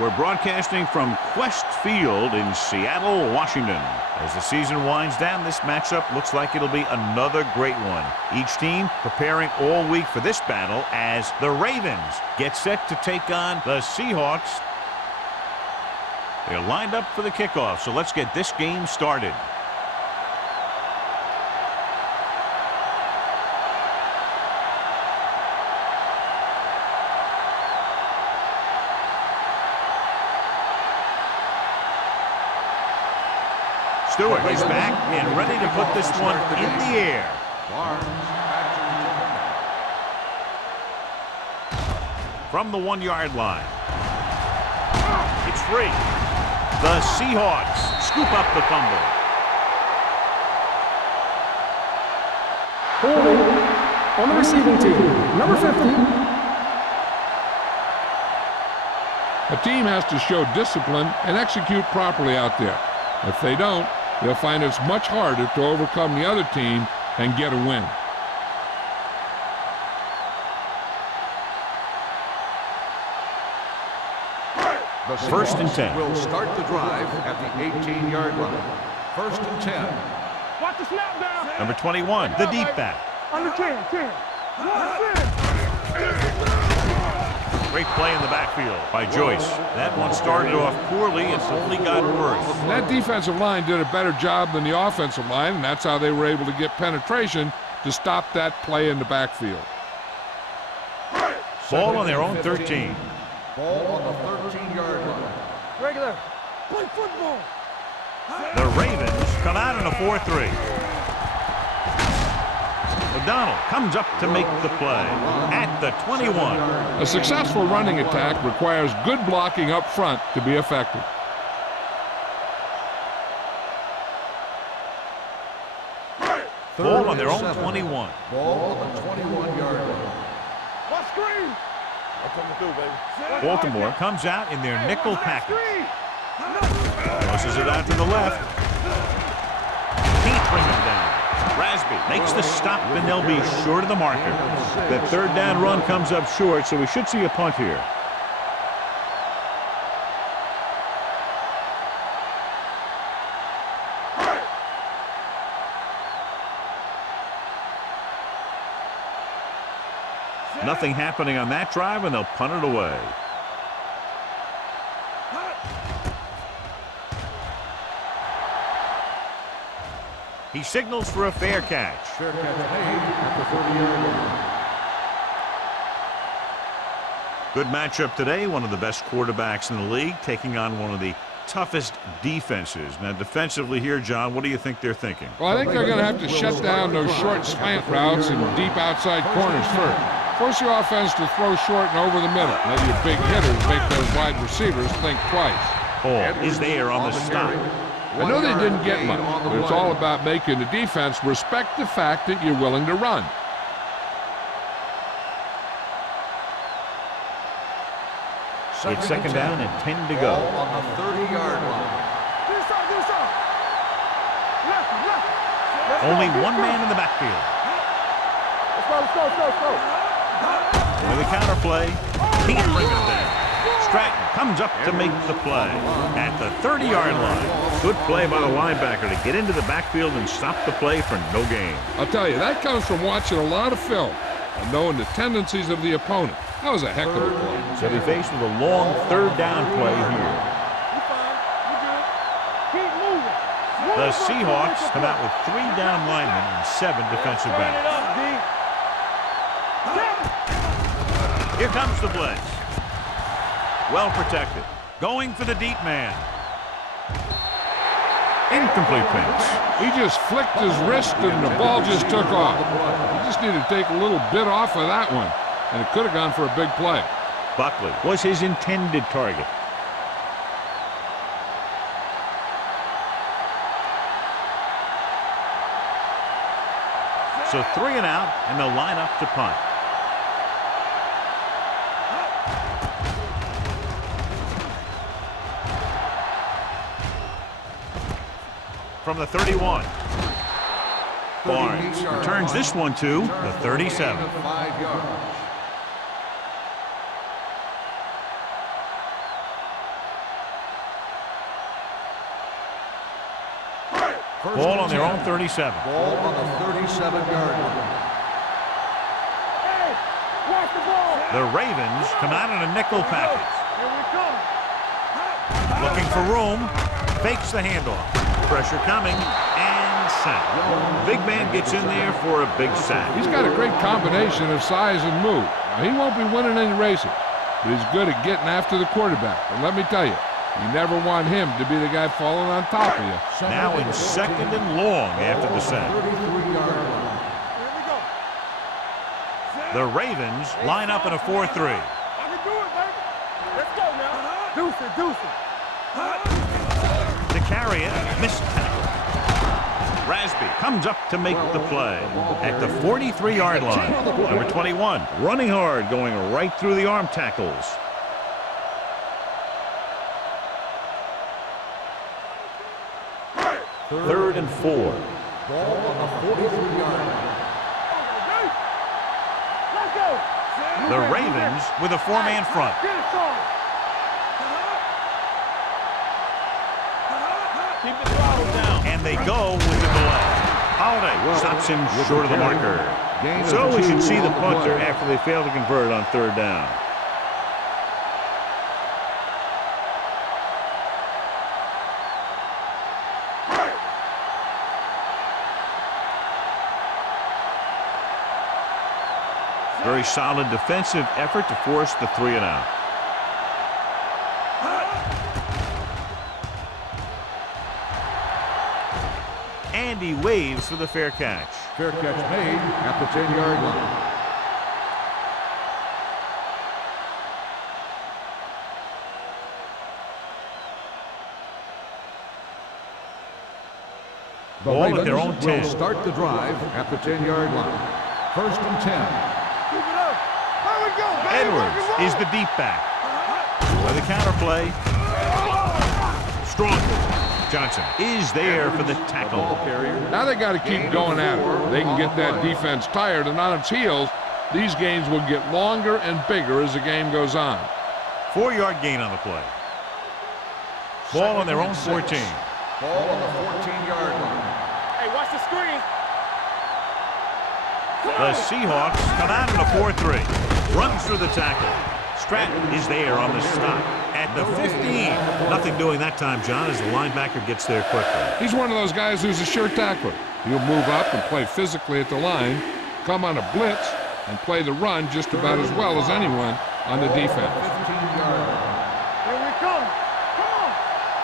We're broadcasting from Quest Field in Seattle, Washington. As the season winds down, this matchup looks like it'll be another great one. Each team preparing all week for this battle as the Ravens get set to take on the Seahawks. They're lined up for the kickoff, so let's get this game started. Stewart is back and ready to put this one in the air. From the 1-yard line. It's free. The Seahawks scoop up the fumble. Holding on the receiving team, number 50. A team has to show discipline and execute properly out there. If they don't, they'll find it's much harder to overcome the other team and get a win. The First and 10. Will start the drive at the 18-yard line. First and 10. Watch the snap down. Number 21, the deep back. Under 10. Great play in the backfield by Joyce. That one started off poorly and only got worse. That defensive line did a better job than the offensive line, and that's how they were able to get penetration to stop that play in the backfield. Ball on their own 13. Ball on the 13-yard line. Regular. Play football. The Ravens come out in a 4-3. O'Donnell comes up to make the play at the 21. A successful running attack requires good blocking up front to be effective. Ball on their own 21. Ball on the 21-yard line. What screen? Baltimore comes out in their nickel package. Tosses it out to the left. Can't bring him down. Rasby makes the stop, and they'll be short of the marker. The third down run comes up short, so we should see a punt here. Nothing happening on that drive, and they'll punt it away. He signals for a fair catch. Fair catch made at the 30-yard line. Good matchup today. One of the best quarterbacks in the league taking on one of the toughest defenses. Now, defensively here, John, what do you think they're thinking? Well, I think they're going to have to shut down those short slant routes and deep outside corners first. Force your offense to throw short and over the middle. Let your big hitters make those wide receivers think twice. Ball is there on the stop. I know they didn't get much, but it's all about making the defense respect the fact that you're willing to run. It's second down and 10 to go. Ball on the 30-yard line. Only one man in the backfield. Let's go. With a counter play, can't bring him down. Stratton comes up to make the play at the 30-yard line. Good play by the linebacker to get into the backfield and stop the play for no gain. I'll tell you, that comes from watching a lot of film and knowing the tendencies of the opponent. That was a heck of a play. So they faced with a long third down play here. The Seahawks come out with 3 down linemen and 7 defensive backs. Here comes the blitz. Well protected. Going for the deep man. Incomplete pass. He just flicked his wrist and the ball just took off. He just needed to take a little bit off of that one, and it could have gone for a big play. Buckley was his intended target. So 3 and out, and they'll line up to punt. From the 31. Barnes returns this one to the 37. 5 yards. Ball on their own 37. Ball on the 37-yard line. Hey, watch the ball. The Ravens come out in a nickel package. Here we come. Looking for room. Fakes the handoff. Pressure coming. And sack. Big man gets in there for a big sack. He's got a great combination of size and move. Now, he won't be winning any races, but he's good at getting after the quarterback. And let me tell you, you never want him to be the guy falling on top of you. Now in 2nd and long after the sack. 33-yard line. Here we go. The Ravens line up in a 4-3. I can do it, baby. Let's go now. Deuce it, deuce it. To carry it, missed tackle. Rasby comes up to make the play at the 43-yard line. Number 21, running hard, going right through the arm tackles. Third and 4. Ball on the 43-yard line. Let's go. The Ravens with a 4-man front. Get it, Sean. Keep the throttle down. And they go with the delay. Holiday stops him short of the marker. So we should see the punter after they fail to convert on 3rd down. Very solid defensive effort to force the 3 and out. And he waves for the fair catch. Fair catch made at the 10-yard line. The Ball at their Ravens own will 10. start the drive at the 10-yard line. 1st and 10. Keep it up. Here we go, baby. Edwards is the deep back. By the counterplay. Strong. Johnson is there for the tackle. Now they got to keep going at it. They can get that defense tired and on its heels. These games will get longer and bigger as the game goes on. 4-yard gain on the play. Ball on their own 14. Ball on the 14-yard line. Hey, watch the screen. The Seahawks come out in a 4-3. Runs through the tackle. Stratton is there on the stop at the 15. Nothing doing that time, John, as the linebacker gets there quickly. He's one of those guys who's a sure tackler. He'll move up and play physically at the line, come on a blitz, and play the run just about as well as anyone on the defense. 15-yard line. Here we come. Come on.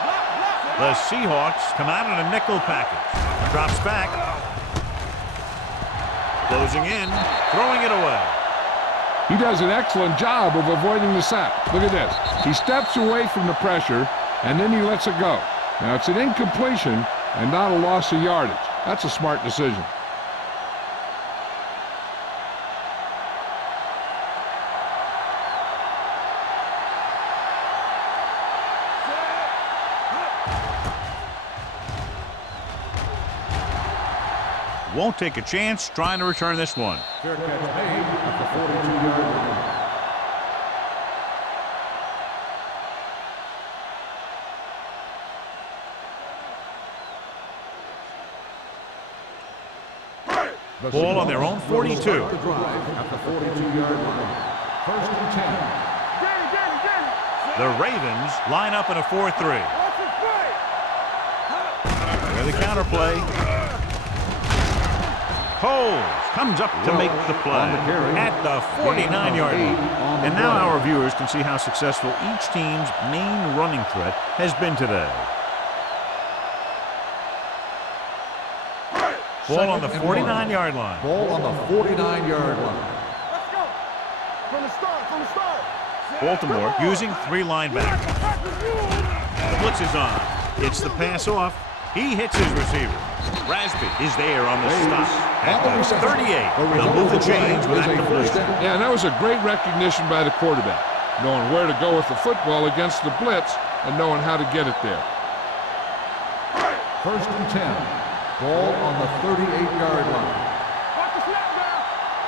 Block, block. The Seahawks come out in a nickel package. Drops back. Closing in, throwing it away. He does an excellent job of avoiding the sack. Look at this. He steps away from the pressure, and then he lets it go. Now, it's an incompletion and not a loss of yardage. That's a smart decision. Won't take a chance trying to return this one. Fair catch made at the 42-yard line. Ball on their own 42. The drive at the 42-yard line. 1st and 10. The Ravens line up in a 4-3. Watch it play. With the counterplay. Coles comes up to make the play at the 49-yard line. And now our viewers can see how successful each team's main running threat has been today. Ball on the 49-yard line. Ball on the 49-yard line. Let's go. From the start, from the start. Baltimore using 3 linebackers. The blitz is on. It's the pass off. He hits his receiver. Rasby is there on the stop at the 38. They'll move the chains with that completion. Yeah, and that was a great recognition by the quarterback, knowing where to go with the football against the blitz and knowing how to get it there. 1st and 10. Ball on the 38-yard line. Watch the snap now.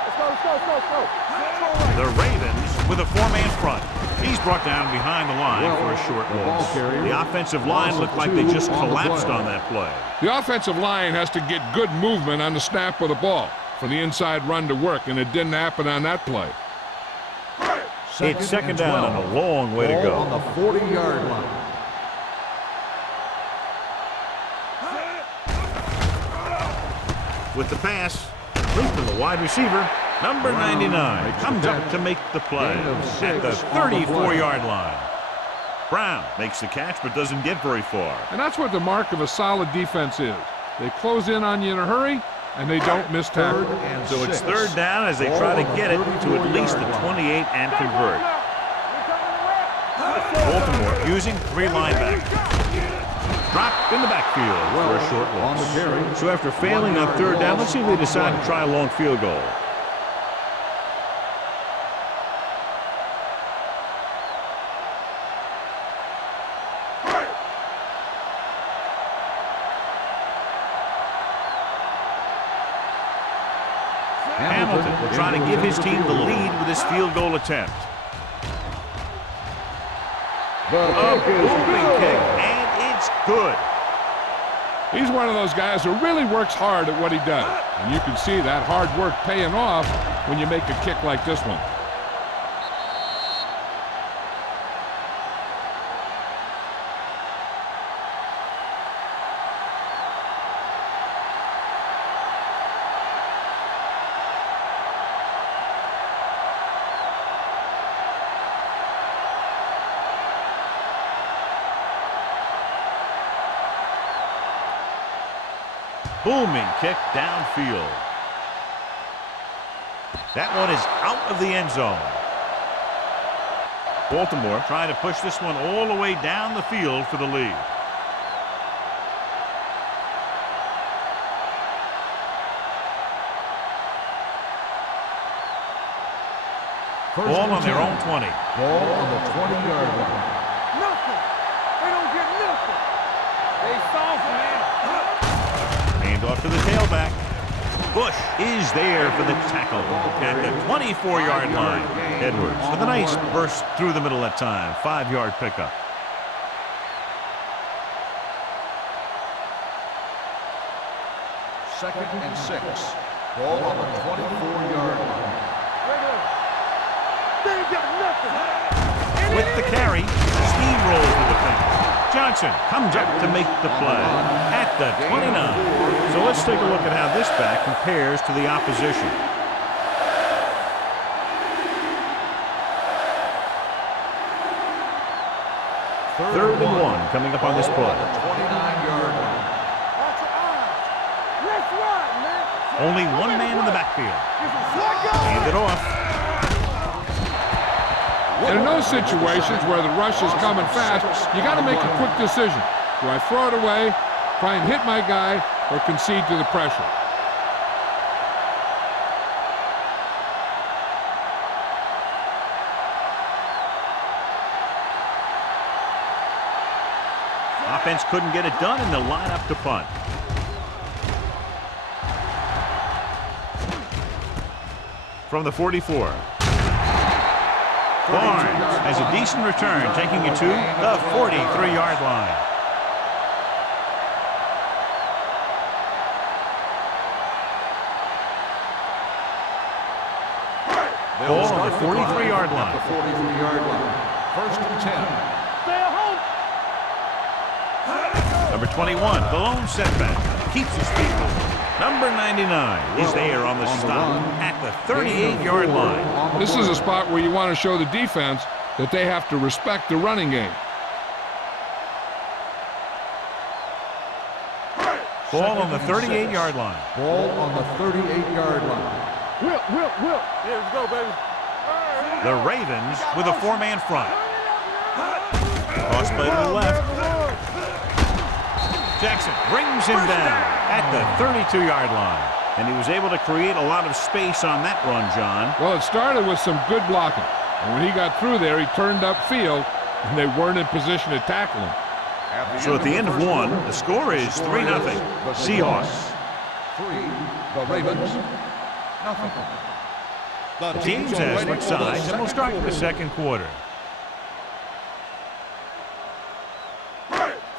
Let's go, let's go, let's go, let's go. The Ravens with a four-man front. He's brought down behind the line for a short loss. The offensive line looked like they just collapsed on that play. The offensive line has to get good movement on the snap of the ball for the inside run to work, and it didn't happen on that play. It's second down and a long way to go. On the 40-yard line. With the pass, complete to the wide receiver, number 99 comes up to make the play at the 34-yard line. Brown makes the catch but doesn't get very far. And that's what the mark of a solid defense is. They close in on you in a hurry, and they don't miss tackle. So it's third down as they try to get it to at least the 28 and convert. Baltimore using three linebackers. Dropped in the backfield for a short loss. So after failing on third down, let's see if they decide to try a long field goal. Hamilton will try to give his team the lead with this field goal attempt. A booming kick, and it's good. He's one of those guys who really works hard at what he does. And you can see that hard work paying off when you make a kick like this one. Booming kick downfield. That one is out of the end zone. Baltimore trying to push this one all the way down the field for the lead. Ball on their own 20. Ball on the 20-yard line. Nothing. They don't get nothing. They soft, man. Hand off to the tailback. Bush is there for the tackle at the 24-yard line. Edwards with a nice burst through the middle that time. 5-yard pickup. Second and 6. Ball on the 24-yard line. They ain't got nothing. With the carry, steamrolls the defense. Johnson comes up to make the play at the 29. So let's take a look at how this back compares to the opposition. Third and 1 coming up on this play. 29-yard line. Watch your eyes. Let's ride, man. Only one man in the backfield. Hand it off. And in those situations where the rush is coming fast, you got to make a quick decision. Do I throw it away, try and hit my guy, or concede to the pressure? Offense couldn't get it done, and they'll line up to punt. From the 44. Barnes has a decent return, taking it to the 43-yard line. Ball on the 43-yard line. The 43-yard line. First and 10. Stay at home. Number 21, the lone setback, keeps his feet moving. Number 99 is there on the stop at the 38-yard line. This is a spot where you want to show the defense that they have to respect the running game. Ball on the 38-yard line. Ball on the 38-yard line. Whip. Yeah, let's go, baby. The Ravens with a four-man front. Cross play to the left. Jackson brings him down at the 32-yard line. And he was able to create a lot of space on that run, John. Well, it started with some good blocking. And when he got through there, he turned upfield, and they weren't in position to tackle him. So at the end of one, the score is 3-0. Seahawks. 3, the Ravens, nothing. The teams have switched sides, and we'll start the second quarter.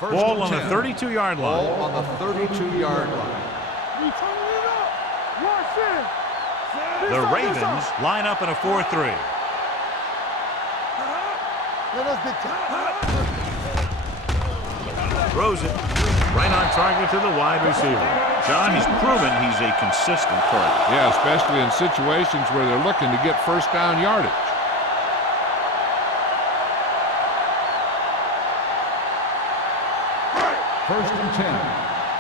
Ball on the 32-yard line. Ball on the 32-yard line. We turning it up. Watch it. The Ravens line up in a 4-3. Let us get Throws it right on target to the wide receiver. John, he's proven he's a consistent target. Yeah, especially in situations where they're looking to get first down yardage. First and 10.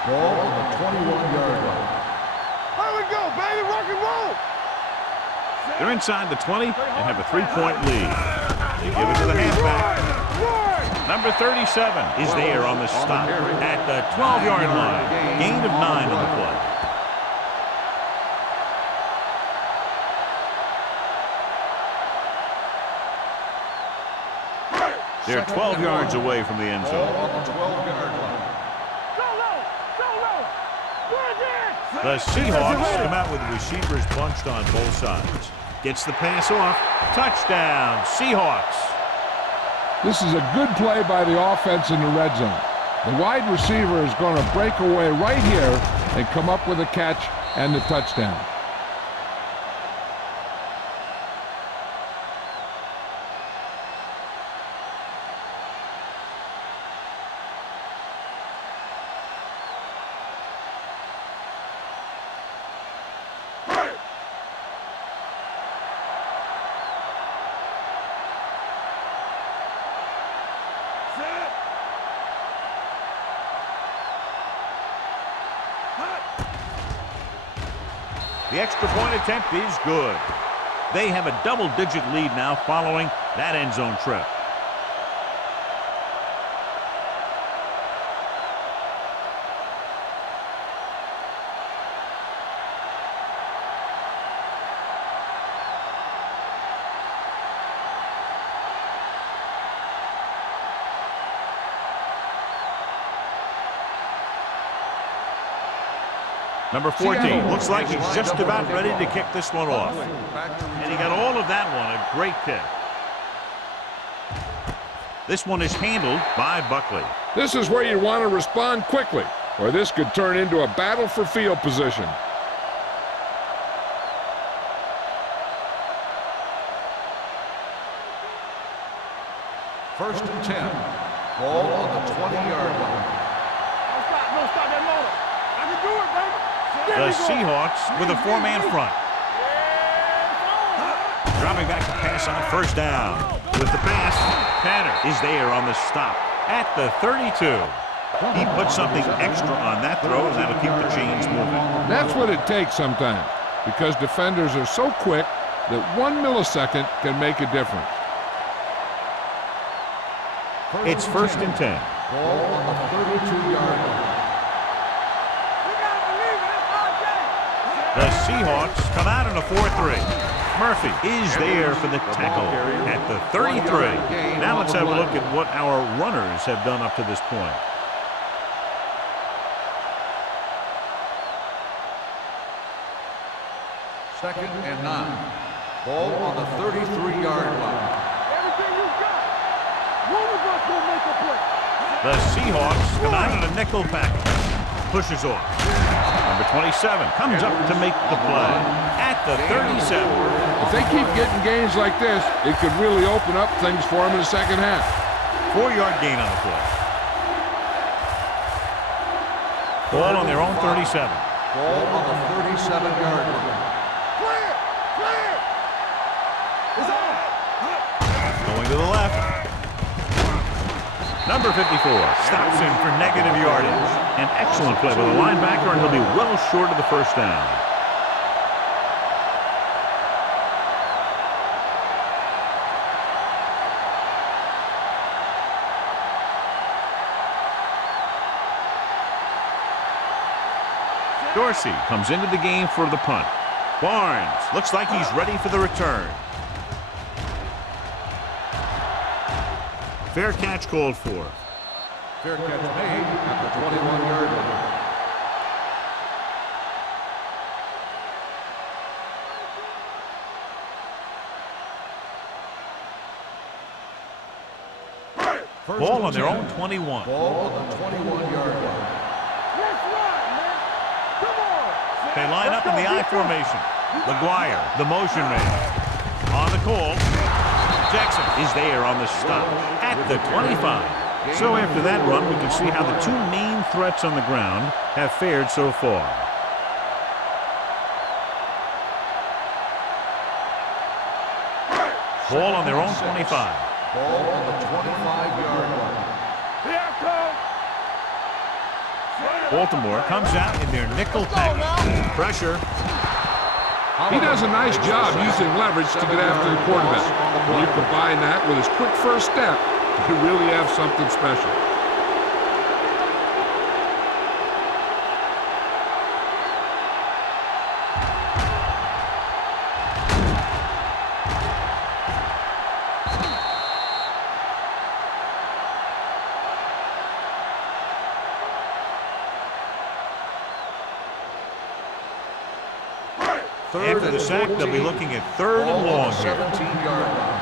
Ball on the 21-yard line. Here we go, baby. Rock and roll. They're inside the 20 and have a 3-point lead. They give it to the halfback. Number 37 is there on the stop at the 12-yard line. Gain of 9 on the play. They're 12 yards away from the end zone. Ball on the 12-yard line. The Seahawks come out with receivers bunched on both sides. Gets the pass off. Touchdown, Seahawks. This is a good play by the offense in the red zone. The wide receiver is going to break away right here and come up with a catch and the touchdown. The extra point attempt is good. They have a double-digit lead now following that end zone trip. Number 14 looks like he's just about ready to kick this one off. And he got all of that one, a great kick. This one is handled by Buckley. This is where you want to respond quickly, or this could turn into a battle for field position. First and 10. Ball on the 20-yard line. No, stop that motor. I can do it, baby. The Seahawks with a 4-man front. Dropping back to pass on first down. With the pass, Tanner is there on the stop at the 32. He put something extra on that throw, and that'll keep the chains moving. That's what it takes sometimes, because defenders are so quick that 1 millisecond can make a difference. It's first and 10. Ball on the 32-yard line. The Seahawks come out in a 4-3. Murphy is there for the tackle at the 33. Now let's have a look at what our runners have done up to this point. Second and 9. Ball on the 33-yard line. Everything you got. One of us will make a play. The Seahawks come out in a nickel package. Pushes off. Number 27 comes up to make the play at the 37. If they keep getting gains like this, it could really open up things for them in the second half. 4-yard gain on the play. Ball on their own 37. Ball on the 37-yard line. Clear. Clear. It's on. Going to the left. Number 54 stops him for negative yardage. An excellent play by the linebacker, and he'll be well short of the first down. Dorsey comes into the game for the punt. Barnes looks like he's ready for the return. Fair catch called for. Fair catch made at the 21-yard line. Ball on their own 21. Ball on the 21-yard line. Let's run, man. Come on. They line up in the I formation. McGuire, the motion man. On the call. Jackson is there on the stop at the 25. So after that run, we can see how the two main threats on the ground have fared so far. Ball on their own 25. Ball on the 25-yard line. Here I come. Baltimore comes out in their nickel package. Pressure. He does a nice job using leverage to get after the quarterback. When you combine that with his quick first step, you really have something special. After the sack, they'll be looking at third and long here. 17-yard line.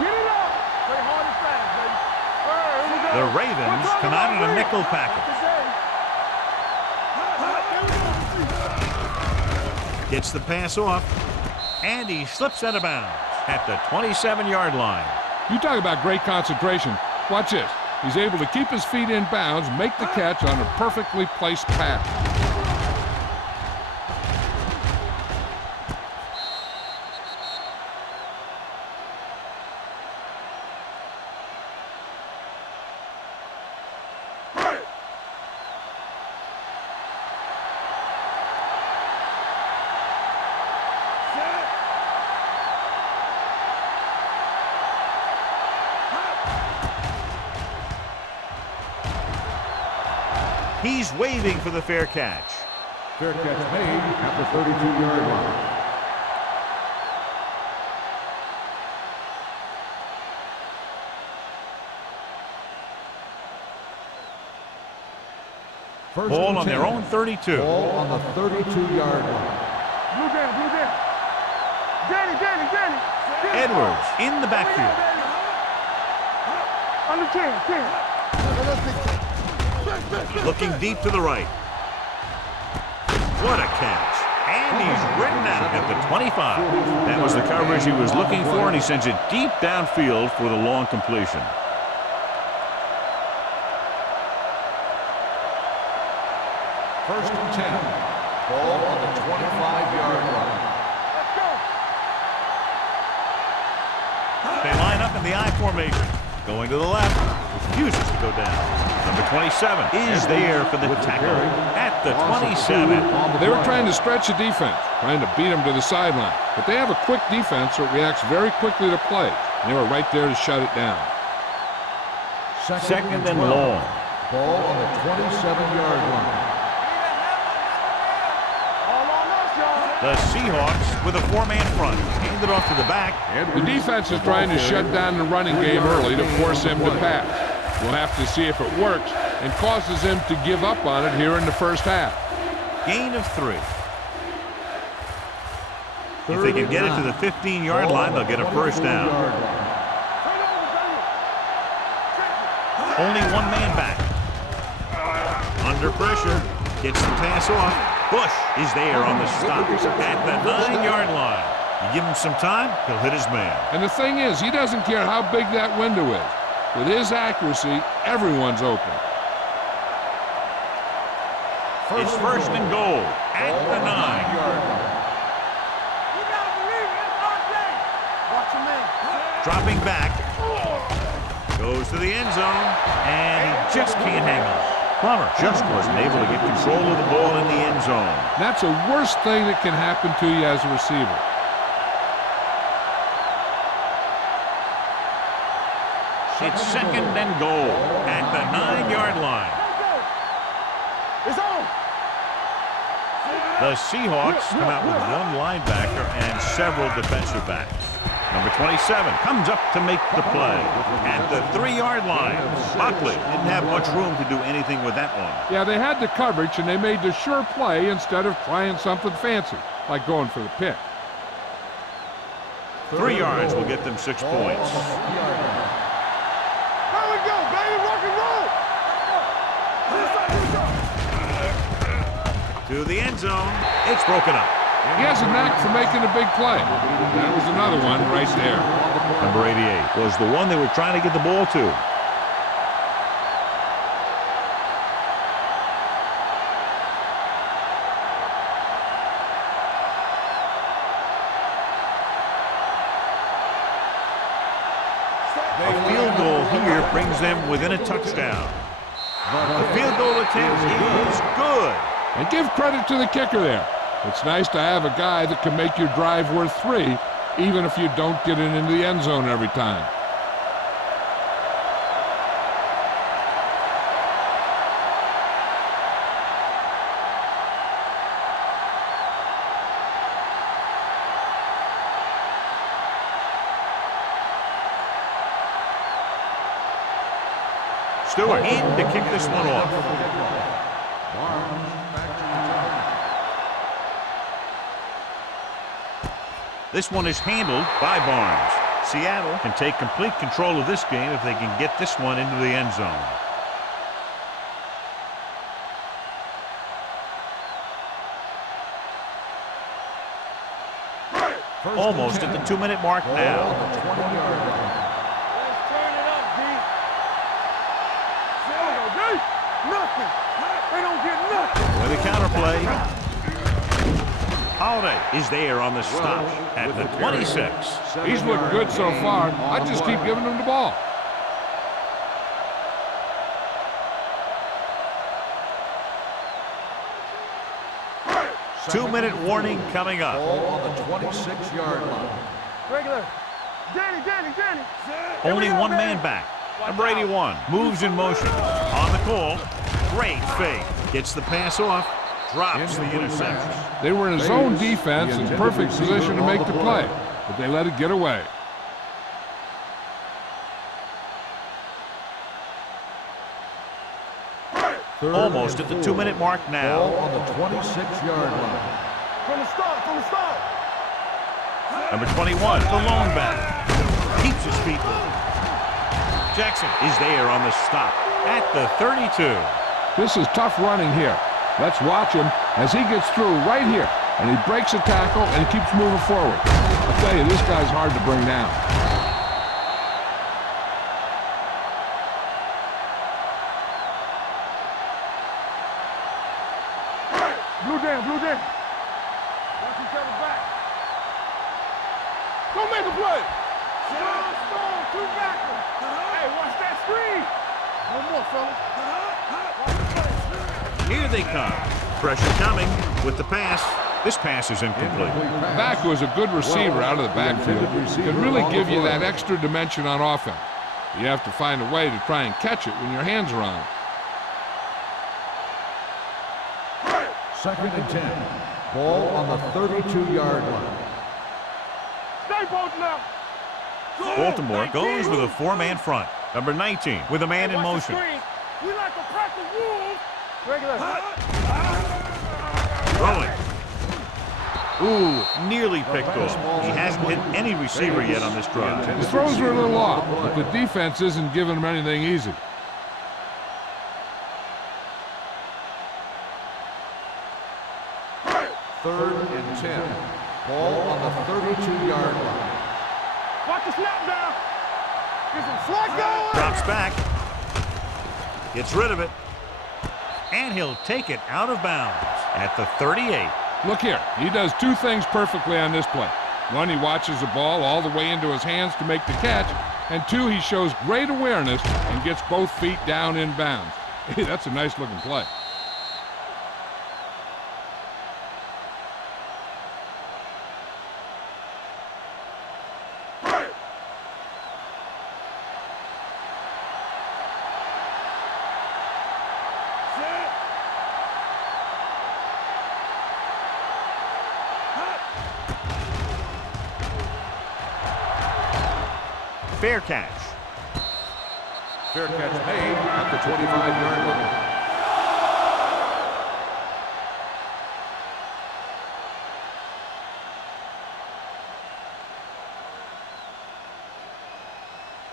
Get it up. Play hard and fast, baby. All right, here we go. The Ravens come out in a nickel package. Gets the pass off, and he slips out of bounds at the 27-yard line. You talk about great concentration. Watch this. He's able to keep his feet in bounds, make the catch on a perfectly placed pass. He's waving for the fair catch. Fair catch made at the 32-yard line. Ball on their own 32. Ball on the 32-yard line. Blue down, blue down. Danny. Edwards in the backfield. On the 10. Looking deep to the right. What a catch. And he's written out at the 25. That was the coverage he was looking for, and he sends it deep downfield for the long completion. First and 10. Ball on the 25-yard line. Let's go. They line up in the I formation. Going to the left. Refuses to go down. Number 27 is there for the tackle at the 27. They were trying to stretch the defense, trying to beat him to the sideline. But they have a quick defense that reacts very quickly to plays. And they were right there to shut it down. Second and long. Ball on the 27-yard line. All on us, y'all. The Seahawks with a four-man front. Hand it off to the back. The defense is trying to shut down the running game early to force him to pass. We'll have to see if it works and causes him to give up on it here in the first half. Gain of 3. If they can get it to the 15-yard line, they'll get a first down. Only one man back. Under pressure. Gets the pass off. Bush is there on the stop at the 9-yard line. You give him some time, he'll hit his man. And the thing is, he doesn't care how big that window is. With his accuracy, everyone's open. It's first and goal at the 9. You gotta believe it. It's our day. Watch him in. Dropping back. Goes to the end zone, and he just can't hang on. Plummer just wasn't able to get control of the ball in the end zone. That's the worst thing that can happen to you as a receiver. It's second and goal at the 9-yard line. It's on. The Seahawks come out with one linebacker and several defensive backs. Number 27 comes up to make the play at the 3-yard line. Buckley didn't have much room to do anything with that one. Yeah, they had the coverage, and they made the sure play instead of trying something fancy, like going for the pick. 3 yards will get them 6 points. There we go, baby. To the end zone. It's broken up. He has a knack for making a big play. That was another one right there. Number 88 was the one they were trying to get the ball to. A field goal here brings them within a touchdown. The field goal attempt is good. And give credit to the kicker there. It's nice to have a guy that can make your drive worth 3, even if you don't get it into the end zone every time. Stewart in to kick this one off. This one is handled by Barnes. Seattle can take complete control of this game if they can get this one into the end zone. Almost at the 2-minute mark now. Let's turn it up, D. Nothing. They don't get nothing. With a counterplay. Holiday is there on the stop at the 26. He's looked good so far. I just keep giving him the ball. Two-minute warning coming up. Ball on the 26-yard line. Regular. Danny. Only one man back. Number 81 moves in motion. On the call. Great fake. Gets the pass off. Drops the interception. They were in a zone defense in perfect position to make the play, but they let it get away. Almost at the 2-minute mark Ball now. on the 26-yard line. From the start. Number 21, the lone back. Keeps his feet moving. Jackson is there on the stop at the 32. This is tough running here. Let's watch him as he gets through right here. And he breaks a tackle and he keeps moving forward. I'll tell you, this guy's hard to bring down. Blue down. Watch each other back. Go make a play. Strong, 2 backwards. Hey, watch that screen. One more, fellas. Here they come. Pressure coming with the pass. This pass is incomplete. Back was a good receiver out of the backfield. Could really give you that extra dimension on offense. You have to find a way to try and catch it when your hands are on it. 2nd and 10. Ball on the 32-yard line. Stay bolting up. Baltimore goes with a 4-man front. Number 19 with a man in motion. We like to pack the wolves. Regular. Throwing. Ooh, nearly picked off. He hasn't hit any receiver yet on this drive. The throws are a little off, but the defense isn't giving him anything easy. Third and 10. Ball on the 32-yard line. Watch the snap down. Get some slot going. Drops back. Gets rid of it. And he'll take it out of bounds at the 38. Look here, he does 2 things perfectly on this play. 1, he watches the ball all the way into his hands to make the catch, and 2, he shows great awareness and gets both feet down in bounds. Hey, that's a nice looking play. Fair catch. Fair catch made at the 25-yard line.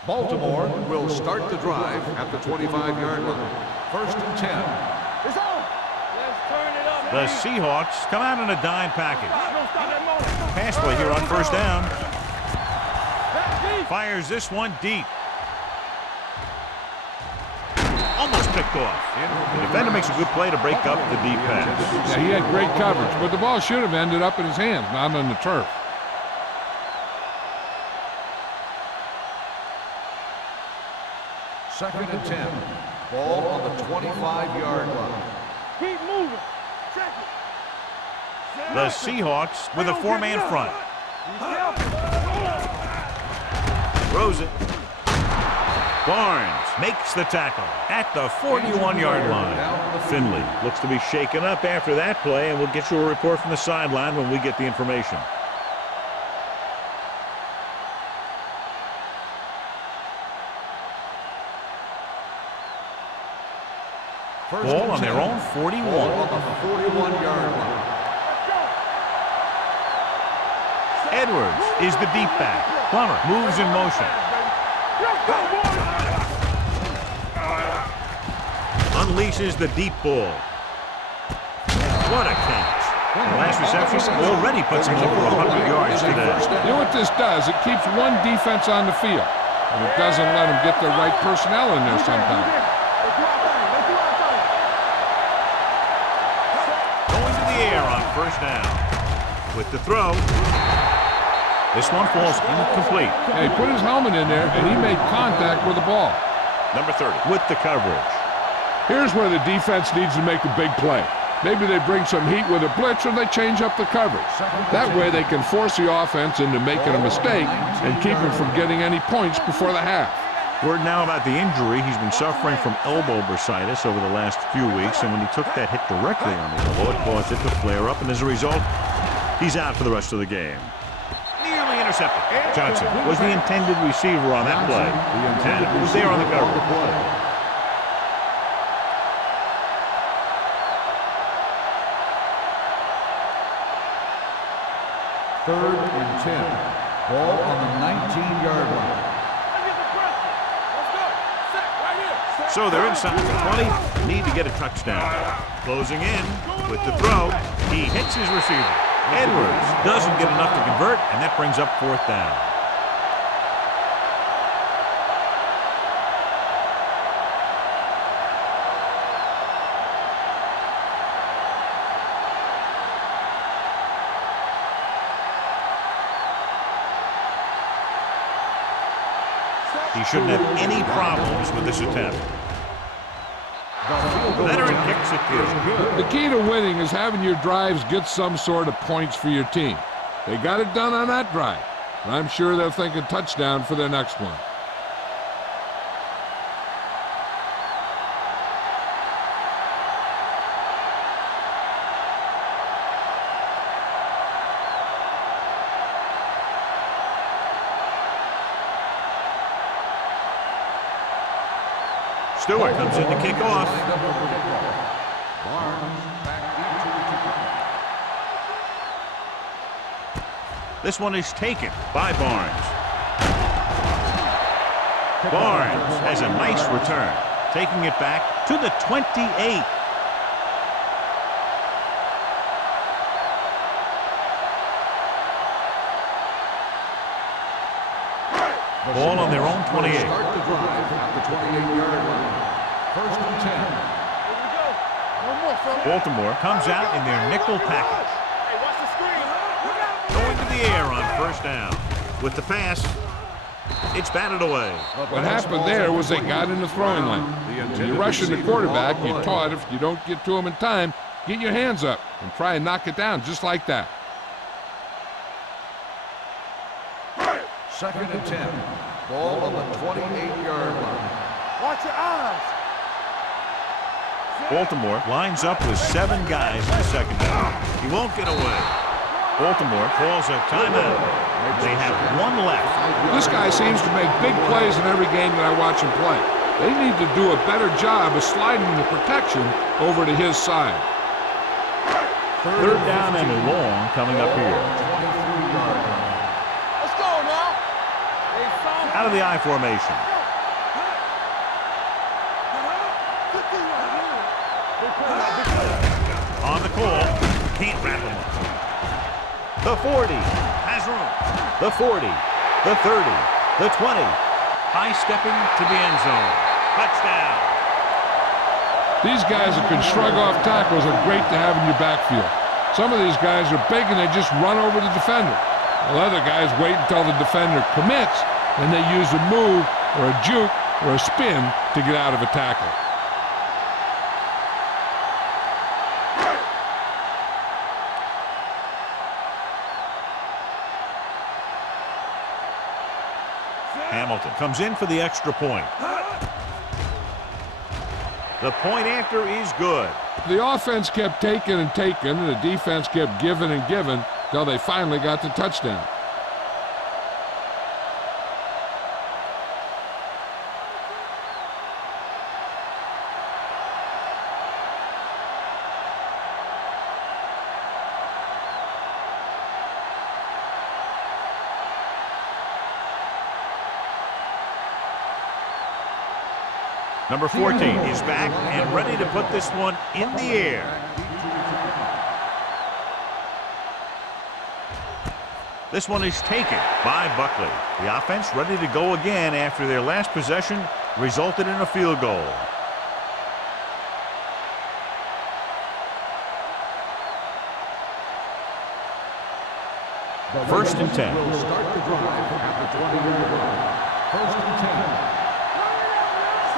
Baltimore will start the drive at the 25-yard line. 1st and 10. It's on. Let's turn it up. The Seahawks come out in a dime package. Don't stop that motor. Pass play here on first down. Fires this one deep. Almost picked off. The defender makes a good play to break up the deep pass. Yeah, he had great coverage, but the ball should have ended up in his hands, not on the turf. Second and 10. Ball on the 25-yard line. Keep moving. Check it. The Seahawks with a four-man front. Throws it. Barnes makes the tackle at the 41-yard line. Finley looks to be shaken up after that play, and we'll get you a report from the sideline when we get the information. Ball on their own 41. Ball on the 41-yard line. Edwards is the deep back. Plummer moves in motion. Unleashes the deep ball. What a catch. The last reception already puts him over 100 yards today. You know what this does? It keeps one defense on the field, and it doesn't let them get the right personnel in there sometimes. Going to the air on first down. With the throw. This one falls incomplete. Yeah, he put his helmet in there, and he made contact with the ball. Number 30 with the coverage. Here's where the defense needs to make a big play. Maybe they bring some heat with a blitz, or they change up the coverage. That way they can force the offense into making a mistake and keep him from getting any points before the half. Word now about the injury. He's been suffering from elbow bursitis over the last few weeks, and when he took that hit directly on the elbow, it caused it to flare up, and as a result, he's out for the rest of the game. Nearly intercepted. Johnson was the intended receiver on that play, and was there on the coverage. Third and 10. Ball on the 19-yard line. So they're inside the 20. Need to get a touchdown. Closing in with the throw. He hits his receiver. Edwards doesn't get enough to convert, and that brings up fourth down. He shouldn't have any problems with this attempt. Veteran kicks it through. The key to winning is having your drives get some sort of points for your team. They got it done on that drive, and I'm sure they'll think a touchdown for their next one. Stewart comes in to kick off. This one is taken by Barnes. Barnes has a nice return, taking it back to the 28. Ball on their own 28. Start the drive at the 28-yard line. First and 10. Baltimore comes out in their nickel package. Hey, watch the screen. Going to the air on first down. With the pass, it's batted away. What happened there was they got in the throwing lane. When you're rushing the quarterback, you're taught if you don't get to him in time, get your hands up and try and knock it down just like that. Second and 10. Ball on the 28-yard line. Watch your eyes. Baltimore lines up with 7 guys in the second down. He won't get away. Baltimore calls a timeout. They have 1 left. This guy seems to make big plays in every game that I watch him play. They need to do a better job of sliding the protection over to his side. Third down and long coming up here. 23-yard line. Let's go now. Out of the I formation. On the call, can't wrap him up. The 40 has room. The 40, the 30, the 20. High stepping to the end zone. Touchdown. These guys that can shrug off tackles are great to have in your backfield. Some of these guys are big and they just run over the defender. While other guys wait until the defender commits, and they use a move or a juke or a spin to get out of a tackle. Hamilton comes in for the extra point. The point after is good. The offense kept taking and taking, and the defense kept giving and giving till they finally got the touchdown. Number 14 is back and ready to put this one in the air. This one is taken by Buckley. The offense ready to go again after their last possession resulted in a field goal. First and 10. Will start the drive at the 20-yard line. First and 10.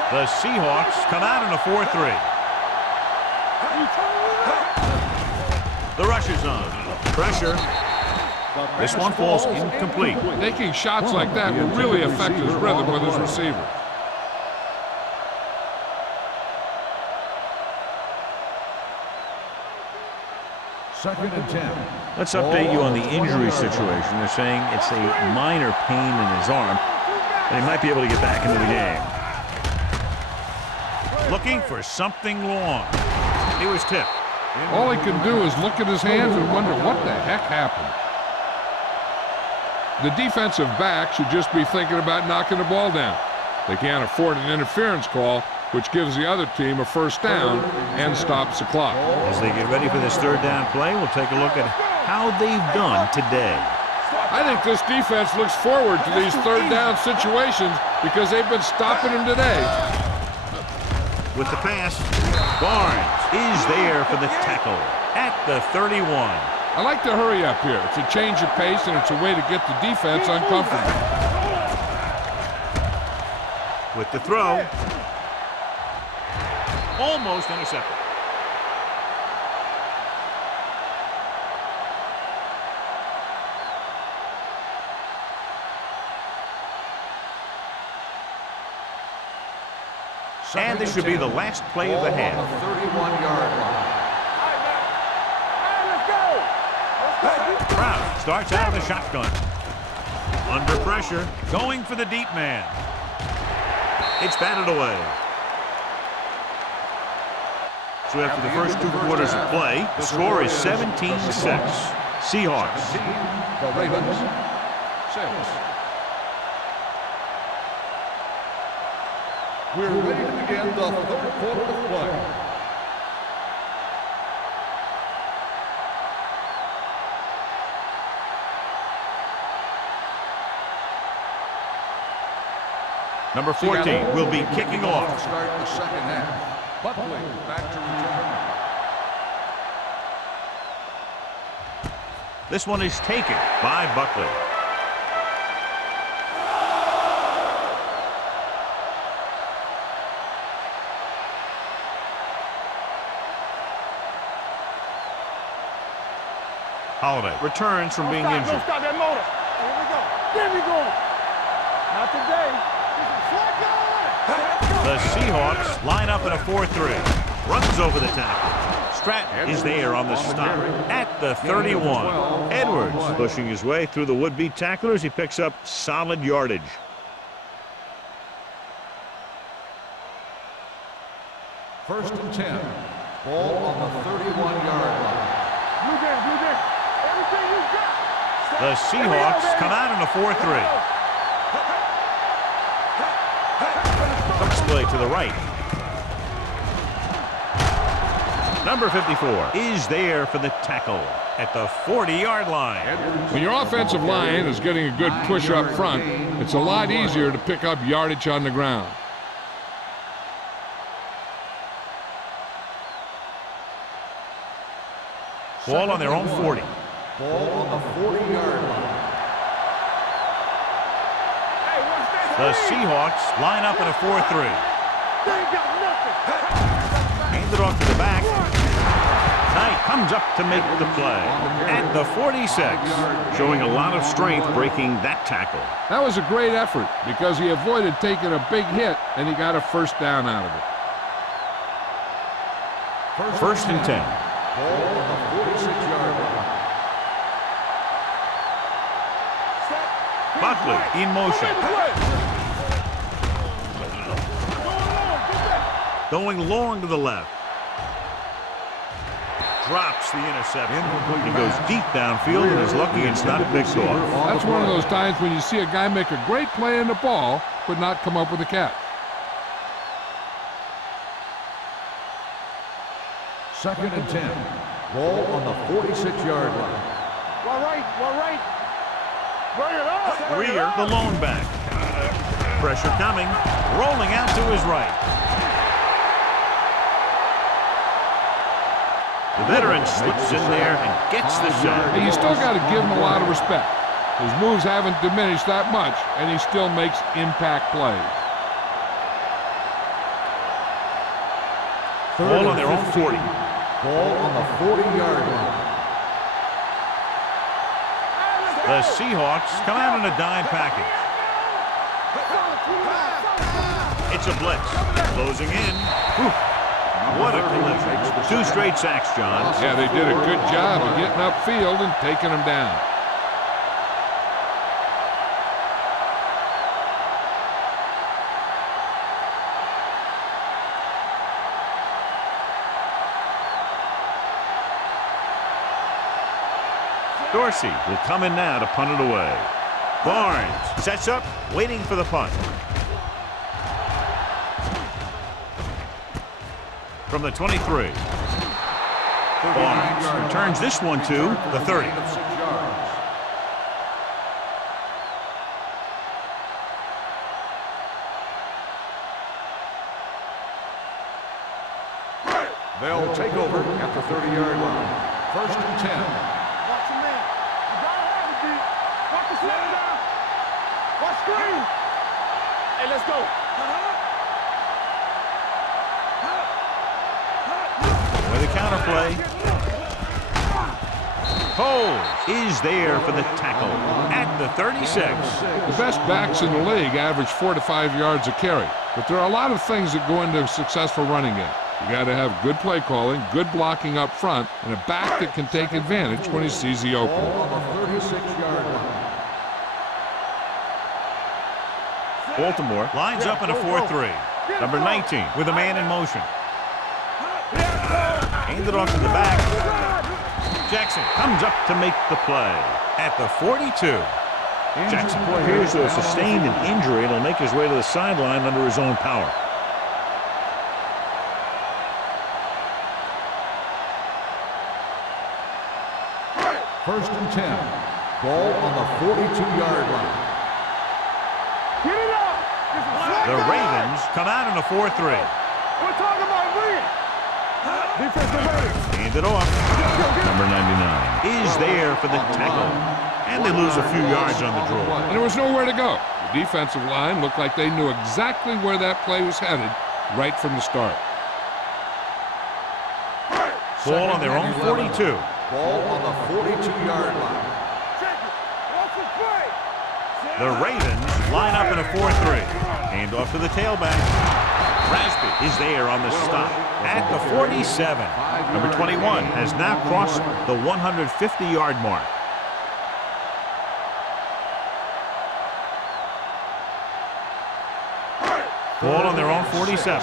The Seahawks come out in a 4-3. The rush is on. Pressure. This one falls incomplete. Taking shots like that will really affect his rhythm with his receiver. Second and 10. Let's update you on the injury situation. They're saying it's a minor pain in his arm, and he might be able to get back into the game. Looking for something long. He was tipped. All he can do is look at his hands and wonder what the heck happened. The defensive back should just be thinking about knocking the ball down. They can't afford an interference call, which gives the other team a first down and stops the clock. As they get ready for this third down play, we'll take a look at how they've done today. I think this defense looks forward to these third down situations because they've been stopping them today. With the pass, Barnes is there for the tackle at the 31. I like to hurry up here. It's a change of pace, and it's a way to get the defense uncomfortable. With the throw, almost intercepted. And this should be the last play of the half. 31-yard line. Brown starts out of the shotgun. Under pressure, going for the deep man. It's batted away. So after the first 2 quarters of play, the score is 17-6. Seahawks. The Ravens, 6. We're ready to begin the third quarter of play. Number 14 will be kicking off. Start the second half. Buckley back to return. This one is taken by Buckley. Holiday returns from being injured. Don't stop that motor. Here we go. There we go. Not today. The Seahawks line up in a 4-3. Runs over the tackle. Stratton is there on the stop at the 31. Edwards pushing his way through the would-be tacklers. He picks up solid yardage. First and 10. Ball on the 31-yard line. Everything you got. The Seahawks come out in a 4-3. Hooks play to the right. Number 54 is there for the tackle at the 40-yard line. When your offensive line is getting a good push up front, it's a lot easier to pick up yardage on the ground. Ball on their own 40. Ball on the 40-yard line. The Seahawks line up in a 4-3. Hand it off to the back. Knight comes up to make the play at the 46, showing a lot of strength breaking that tackle. That was a great effort because he avoided taking a big hit and he got a first down out of it. First and 10. Ball on the 46-yard line. Buckley in motion. Going long to the left. Drops the interception. He goes deep downfield and is lucky it's not picked off. That's one of those times when you see a guy make a great play in the ball but not come up with a catch. Second and 10. Ball on the 46-yard line. Well, right. Bring it up. Greer, the lone back. Pressure coming. Rolling out to his right. The veteran slips in there and gets the shot. And you still got to give him a lot of respect. His moves haven't diminished that much, and he still makes impact plays. Ball on their own 40. Ball on the 40-yard line. The Seahawks come out in a dime package. It's a blitz. Closing in. Whew. What a collision. 2 straight sacks, John. Yeah, they did a good job of getting upfield and taking him down. Dorsey will come in now to punt it away. Barnes sets up, waiting for the punt. From the 23. Barnes returns this one to the 30. They'll take over at the 30-yard line. First and 10. Watch your man. You gotta have it, D. Watch the slip down. Watch screen. Hey, let's go. With a counterplay. Cole is there for the tackle at the 36. The best backs in the league average 4 to 5 yards a carry, but there are a lot of things that go into a successful running game. You got to have good play calling, good blocking up front, and a back that can take advantage when he sees the opening. Ball on the 36-yard line. Baltimore lines up in a 4-3. Number 19 with a man in motion. Hand it off to the back. Jackson comes up to make the play at the 42. Jackson appears to have sustained an injury and will make his way to the sideline under his own power. First and 10. Ball on the 42-yard line. Get it up. The Ravens come out in a 4-3. We're talking about win. Defensive rating. Hand it off. Number 99 is there for the tackle. And they lose a few yards on the draw. And there was nowhere to go. The defensive line looked like they knew exactly where that play was headed right from the start. Ball on their own 42. Ball on the 42-yard line. Check it. Watch the play. The Ravens line up in a 4-3. Hand off to the tailback. Rasby is there on the stop at the 47. Number 21 has now crossed the 150-yard mark. Ball on their own 47.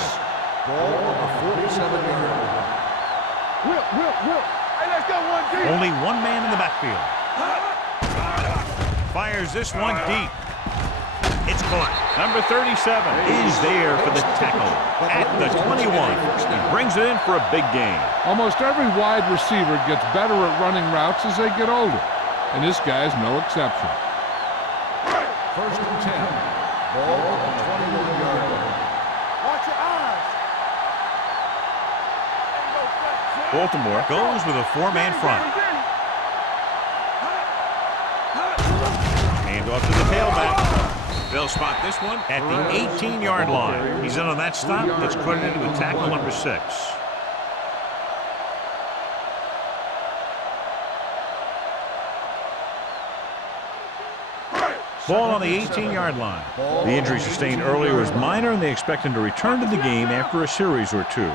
Ball on the 47-yard line. Will. Hey, let's go one deep. Only one man in the backfield. Fires this one deep. It's caught. Number 37 is there for the tackle at the 21. He brings it in for a big gain. Almost every wide receiver gets better at running routes as they get older, and this guy's no exception. First and 10. Ball on the 21-yard line. Watch your eyes. Baltimore goes with a four-man front. Hand off to the tailback. They'll spot this one at the 18-yard line. He's in on that stop. That's credited with tackle number 6. Ball on the 18-yard line. The injury sustained earlier was minor, and they expect him to return to the game after a series or 2. You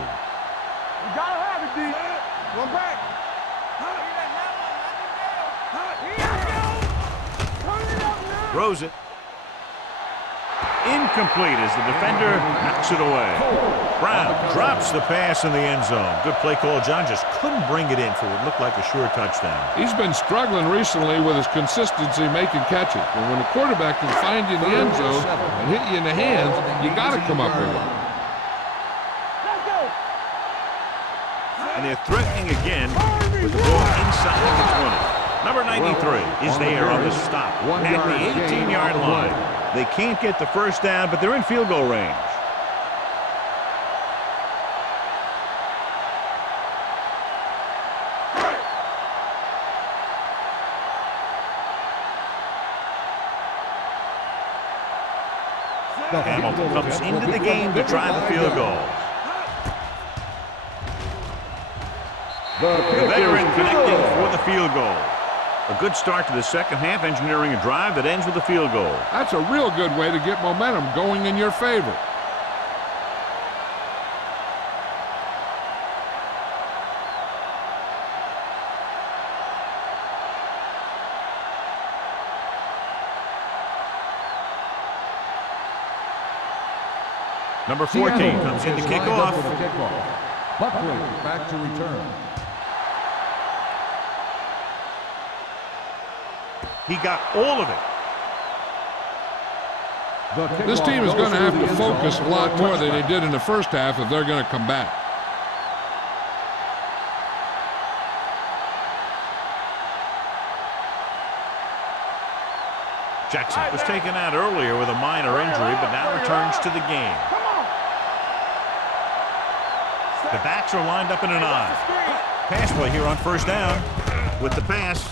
gotta have it, D. One back. Throws it. Incomplete as the defender knocks it away. Brown drops the pass in the end zone. Good play call. John just couldn't bring it in for what looked like a sure touchdown. He's been struggling recently with his consistency making catches. But when a quarterback can find you in the end zone and hit you in the hands, you got to come up with it. And they're threatening again with the ball inside the 20. Number 93 is there on the stop at the 18-yard line. They can't get the first down, but they're in field goal range. Hamilton comes into the game to try the field goal. The veteran connecting for the field goal. A good start to the second half, engineering a drive that ends with a field goal. That's a real good way to get momentum going in your favor. Number 14 comes in to kick off. Buckley back to return. He got all of it. This team is going to have to focus a lot more than they did in the first half if they're going to come back. Jackson was taken out earlier with a minor injury, but now returns to the game. The backs are lined up in an I. Pass play here on first down. With the pass,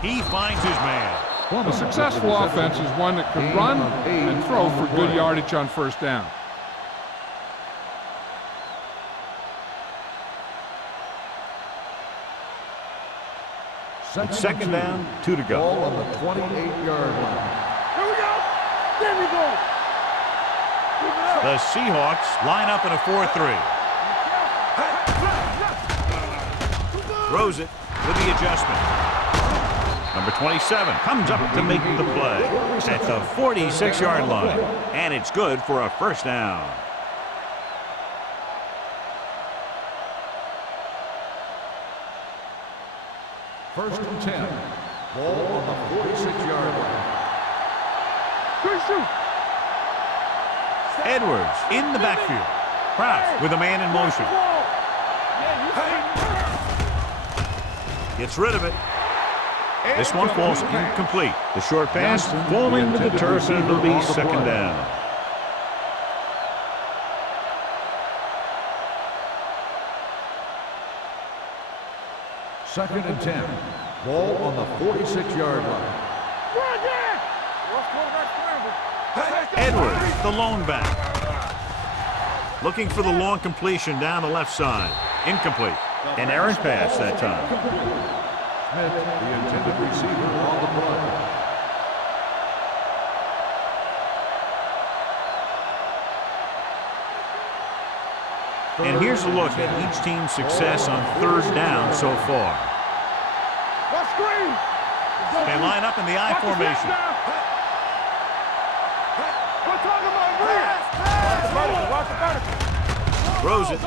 he finds his man. A successful offense is one that can run and throw for good yardage on first down. It's second down, 2 to go. Ball on the 28-yard line. Here we go. There we go. The Seahawks line up in a 4-3. Throws it with the adjustment. Number 27 comes up to make the play at the 46-yard line. And it's good for a first down. First and 10. Ball on the 46-yard line. Edwards in the backfield. Kraft with a man in motion. Gets rid of it. This one falls incomplete. The short pass falling to the turf, and it'll be second down. Second and 10. Ball on the 46-yard line. Edwards, the lone back. Looking for the long completion down the left side. Incomplete. An errant pass that time. Smith, the intended receiver on the play. And here's a look at each team's success on third down so far. They line up in the I formation. Throws it.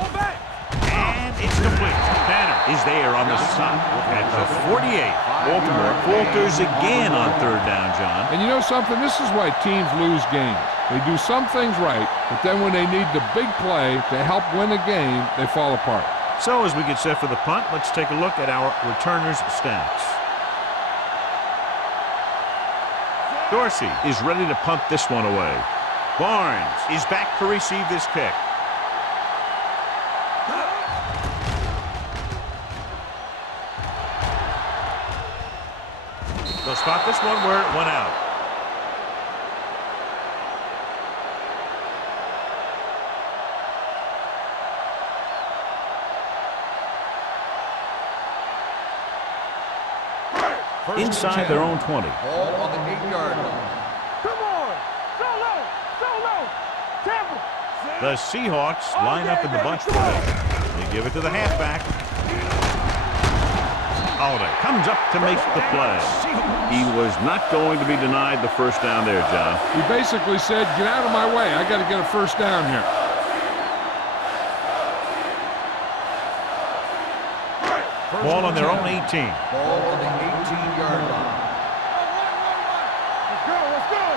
And It's complete. Banner is there on the stop at the 48. Baltimore falters again on third down, John. And you know something? This is why teams lose games. They do some things right, but then when they need the big play to help win a game, they fall apart. So as we get set for the punt, let's take a look at our returners' stats. Dorsey is ready to punt this one away. Barnes is back to receive this kick. They'll spot this one where it went out. Inside their own 20. Ball on the 8-yard line. Come on. Solo. Temple. The Seahawks line up in the bunch formation. They give it to the halfback. Holiday comes up to make the play. He was not going to be denied the first down there, John. He basically said, get out of my way. I got to get a first down here. Ball on their own 18. Ball on the 18-yard line. Let's go.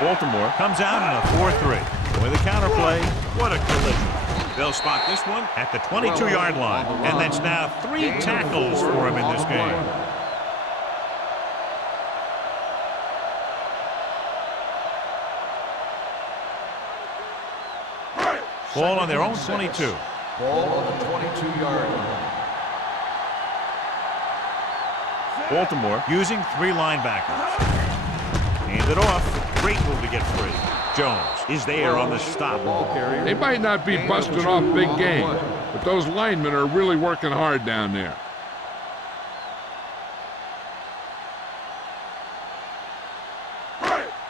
Baltimore comes out in a 4-3. With a counter play, what a collision. They'll spot this one at the 22-yard line. And that's now 3 tackles for him in this game. Ball on their own 22. Ball on the 22-yard line. Baltimore using 3 linebackers. Hand it off. Great move to get free. Jones is there on the stop. They might not be busting off big games, but those linemen are really working hard down there.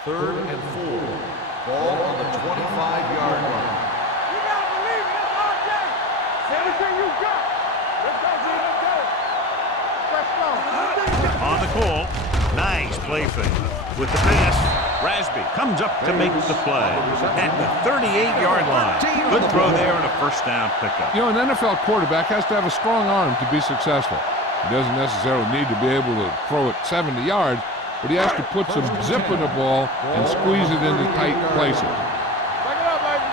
Third and 4. Ball on the 25-yard line. You gotta believe it. It's our day. Everything you got. Let's go, G. Let's go. Let's go. On the call. Nice play fake. With the pass, Rasby comes up to make the play at the 38-yard line. Good throw there and a first down pickup. You know, an NFL quarterback has to have a strong arm to be successful. He doesn't necessarily need to be able to throw it 70 yards, but he has to put some zip in the ball and squeeze it into tight places. Back it up, baby.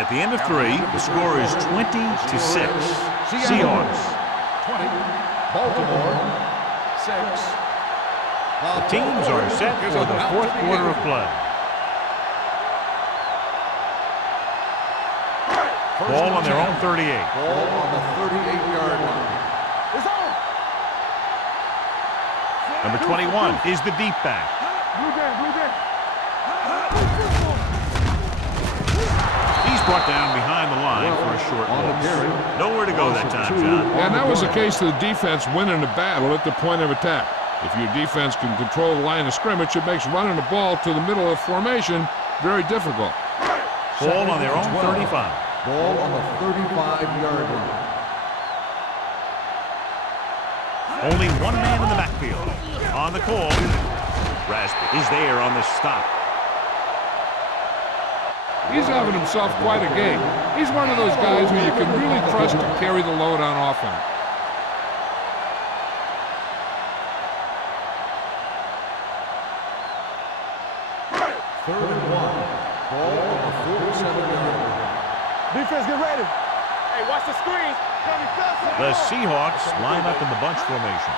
At the end of 3, the score is 20-6. Seahawks. 20. Baltimore. 6. The teams are set for the fourth quarter of play. Ball on their own 38. Ball on the 38-yard line. It's on. Number 21 is the deep back. Blue game. He's brought down behind the line for a short loss. Nowhere to go that time, John. Yeah, and that was the case of the defense winning the battle at the point of attack. If your defense can control the line of scrimmage, it makes running the ball to the middle of formation very difficult. Ball on their own 35. Ball on the 35-yard line. Only one man in the backfield. On the call, Rasby is there on the stop. He's having himself quite a game. He's one of those guys who you can really trust to carry the load on offense. Third and 1. Ball on the 47-yard line. Defense, get ready. Hey, watch the screen. The Seahawks line up in the bunch formation.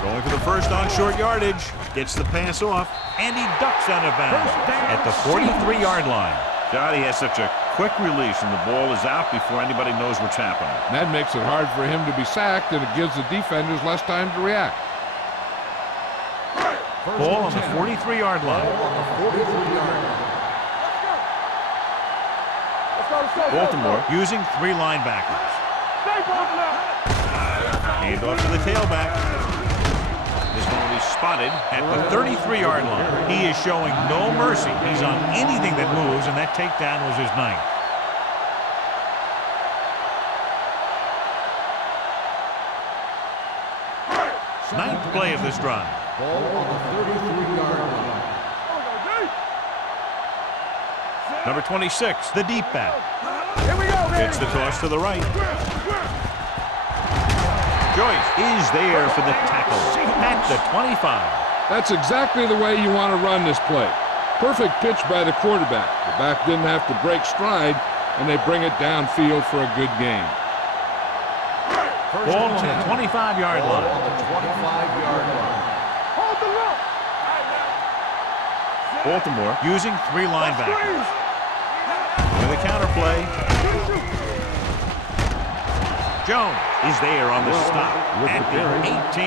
Going for the first on short yardage. Gets the pass off, and he ducks out of bounds at the 43-yard line. God, he has such a quick release, and the ball is out before anybody knows what's happening. That makes it hard for him to be sacked, and it gives the defenders less time to react. Ball on the 43-yard line. Ball on the 43-yard line. Baltimore using 3 linebackers. Hand off to the tailback. This one will be spotted at the 33-yard line. He is showing no mercy. He's on anything that moves, and that takedown was his 9th. Ninth play of this drive. Ball on the 33-yard line. Number 26, the deep back. Here we go, Gets the toss to the right. Joyce is there for the tackle at the 25. That's exactly the way you want to run this play. Perfect pitch by the quarterback. The back didn't have to break stride, and they bring it downfield for a good gain. Ball on the 25-yard line. On the 25-yard line. Hold the look. Baltimore using 3 linebackers. With a counter play. Jones is there on the stop at the 18.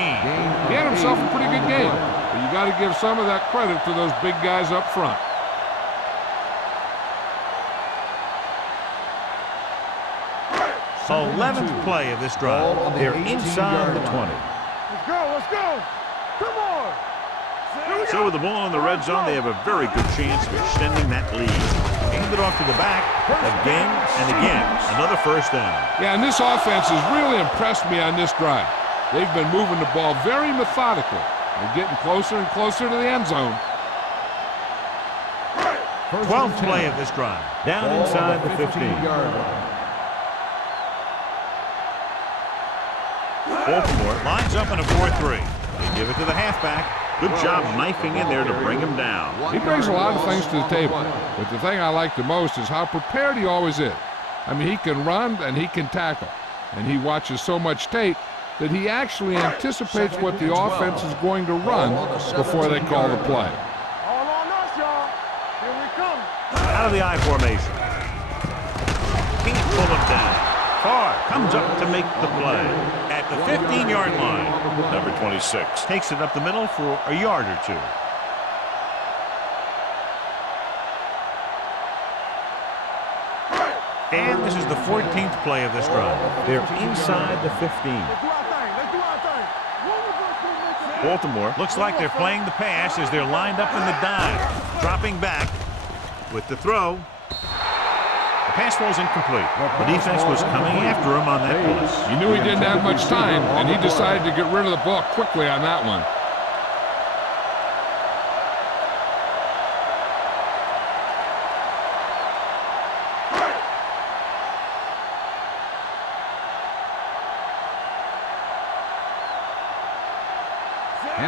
He had himself a pretty good game, but you got to give some of that credit to those big guys up front. So 11th play of this drive. They're inside the 20. Let's go, let's go. Come on. Here we So go. with the ball in the red zone, they have a very good chance of extending that lead. Aimed it off to the back again and again. Another first down. Yeah, and this offense has really impressed me on this drive. They've been moving the ball very methodically. They're getting closer and closer to the end zone. 12th play of this drive. Down inside the 15. Baltimore lines up in a 4-3. They give it to the halfback. Good job knifing in there to bring him down. He brings a lot of things to the table, but the thing I like the most is how prepared he always is. I mean, he can run and he can tackle, and he watches so much tape that he actually anticipates what the offense is going to run before they call the play. All on us, y'all. Here we come. Out of the I formation. Can't pull him down. Carr comes up to make the play at the 15-yard line. Number 26 takes it up the middle for a yard or two. And this is the 14th play of this drive. They're inside the 15. Let's do our thing. Let's do our thing. Baltimore looks like they're playing the pass as they're lined up in the dime. Dropping back with the throw. The pass falls incomplete. The defense was coming after him on that pass. He knew he didn't have much time, and he decided to get rid of the ball quickly on that one.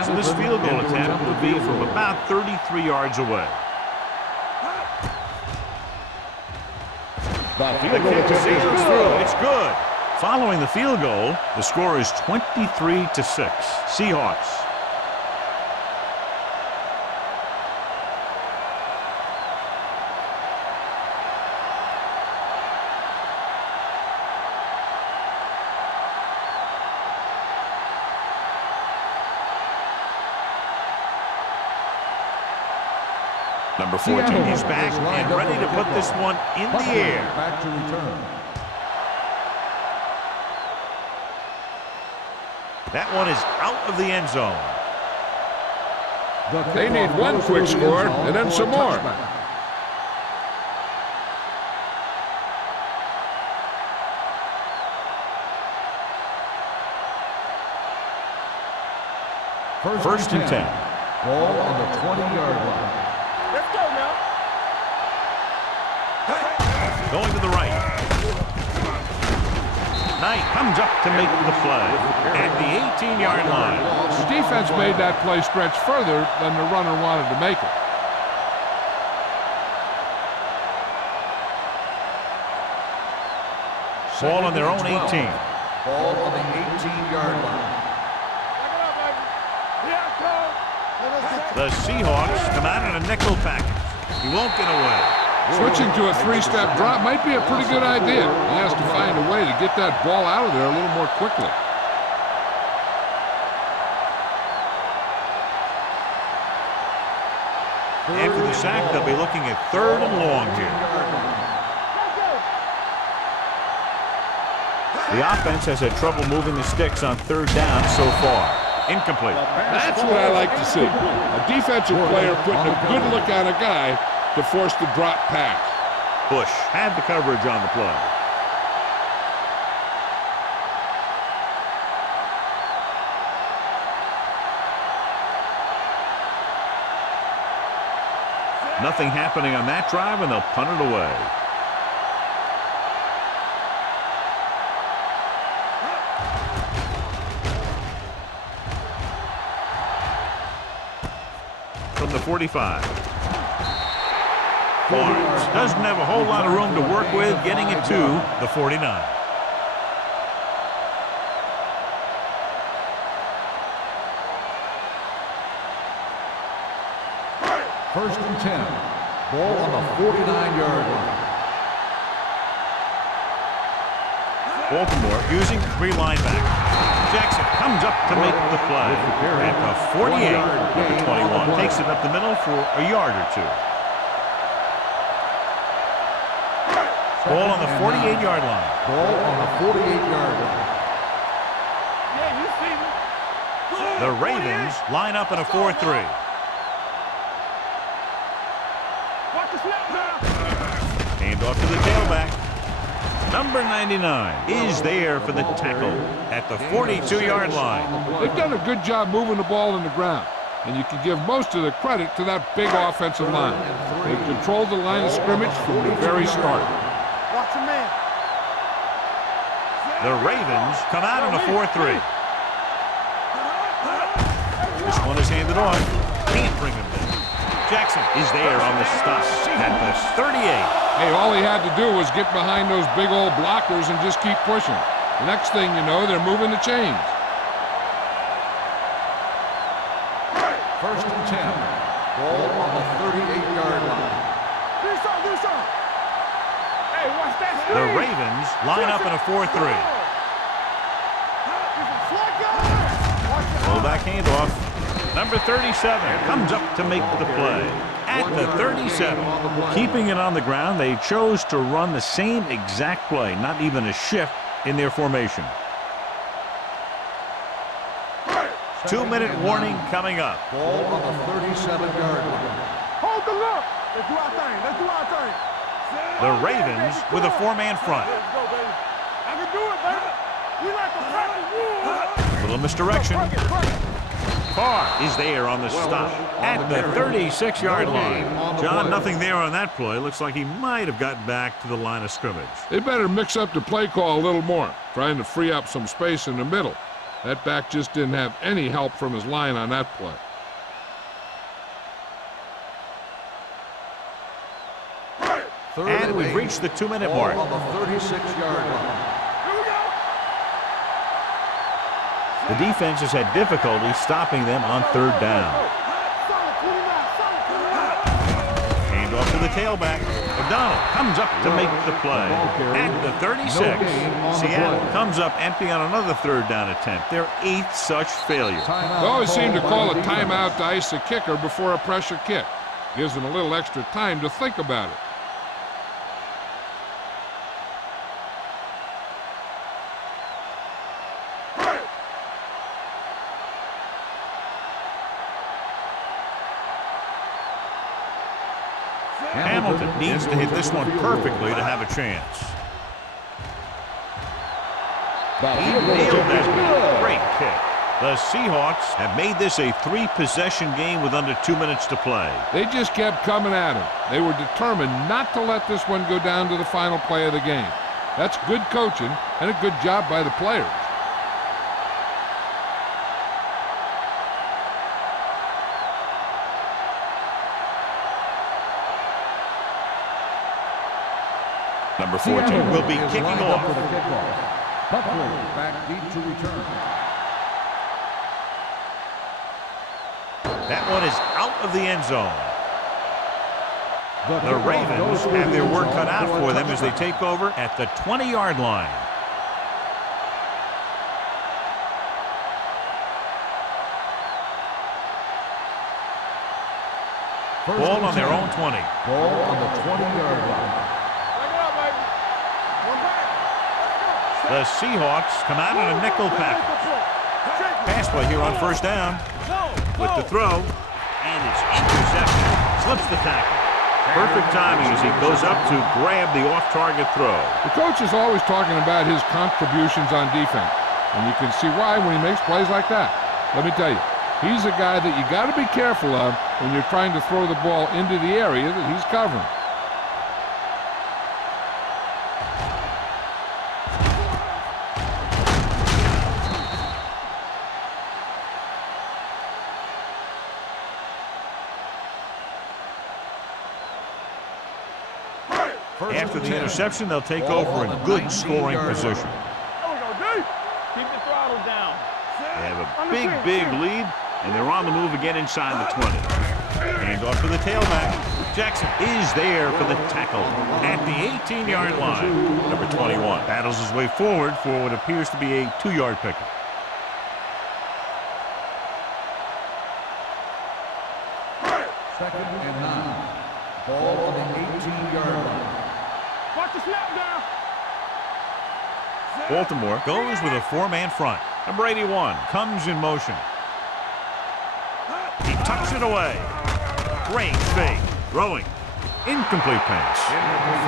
So this field goal attempt will be from about 33 yards away. The kick sails through. It's good. Following the field goal, the score is 23-6. Seahawks. Number 14 is back and ready to put this one in the air. Back to return. That one is out of the end zone. They need one quick score and then some more. First and 10. Ball on the 20-yard line. Let's go now. Going to the right. Knight comes up to make the play at the 18-yard line. The defense made that play stretch further than the runner wanted to make it. Ball on their own 18. Ball on the 18-yard line. The Seahawks come out in a nickel package. He won't get away. Switching to a three-step drop might be a pretty good idea. He has to find a way to get that ball out of there a little more quickly. After the sack, they'll be looking at 3rd and long here. The offense has had trouble moving the sticks on 3rd down so far. Incomplete. That's what I like to see. A defensive player putting a good look on a guy to force the drop pass. Bush had the coverage on the play. Nothing happening on that drive, and they'll punt it away. From the 45. Barnes doesn't have a whole lot of room to work with, getting it to the 49. First and 10. Ball on the 49-yard line. Baltimore using 3 linebackers. Jackson comes up to make the play at the 48. Number 21 takes it up the middle for a yard or 2. Ball on the 48-yard line. Ball on the 48-yard line. Yeah, you see me. The Ravens line up in a 4-3. Watch the snap now. Hand off to the tailback. Number 99 is there for the tackle at the 42-yard line. They've done a good job moving the ball in the ground, and you can give most of the credit to that big offensive line. They've controlled the line of scrimmage from the very start. Watch a man. The Ravens come out in a 4-3. This one is handed off. Can't bring him down. Jackson is there on the stop at the 38. Hey, all he had to do was get behind those big old blockers and just keep pushing. The next thing you know, they're moving the chains. First and 10. Ball on the 38-yard line. Do something. Hey, watch that screen. The Ravens line up in a 4-3. Fullback handoff. Number 37 comes up to make the play at the 37. Keeping it on the ground, they chose to run the same exact play, not even a shift in their formation. 2-minute warning coming up. Ball on the 37-yard line. Hold the look. Let's do our thing. The Ravens with a 4-man front. Let's go, baby. I can do it, baby. You like a practice rule. Little misdirection. Carr is there on the stop at the 36-yard line. John, nothing there on that play. Looks like he might have gotten back to the line of scrimmage. They better mix up the play call a little more, trying to free up some space in the middle. That back just didn't have any help from his line on that play. And we've reached the 2-minute mark. On the 36-yard line. The defense has had difficulty stopping them on 3rd down. Hand off to the tailback. O'Donnell comes up to make the play at the 36. Seattle comes up empty on another 3rd down attempt. Their 8th such failure. They always seem to call a timeout to ice the kicker before a pressure kick. Gives them a little extra time to think about it. Hamilton needs to hit this one perfectly to have a chance. He nailed that. Great kick. The Seahawks have made this a 3-possession game with under 2 minutes to play. They just kept coming at him. They were determined not to let this one go down to the final play of the game. That's good coaching and a good job by the players. Number 14 will be kicking off. Back deep to return. That one is out of the end zone. The Ravens have their work cut out for them as they take over at the 20-yard line. Ball on their own 20. Ball on the 20-yard line. The Seahawks come out in a nickel package. Pass play here on 1st down. With the throw. And it's intercepted. Slips the tackle. Perfect timing as he goes up to grab the off-target throw. The coach is always talking about his contributions on defense. And you can see why when he makes plays like that. Let me tell you, he's a guy that you got to be careful of when you're trying to throw the ball into the area that he's covering. After the interception, they'll take over in good scoring position. There we go, D. Keep the throttle down. They have a big lead, and they're on the move again inside the 20. Hand off to the tailback. Jackson is there for the tackle at the 18-yard line. Number 21 battles his way forward for what appears to be a 2-yard pickup. Second and 9. Ball on the 18-yard line. Watch the snap down. Baltimore goes with a 4-man front. Number 81 comes in motion. He tucks it away. Great fake. Throwing. Incomplete pass.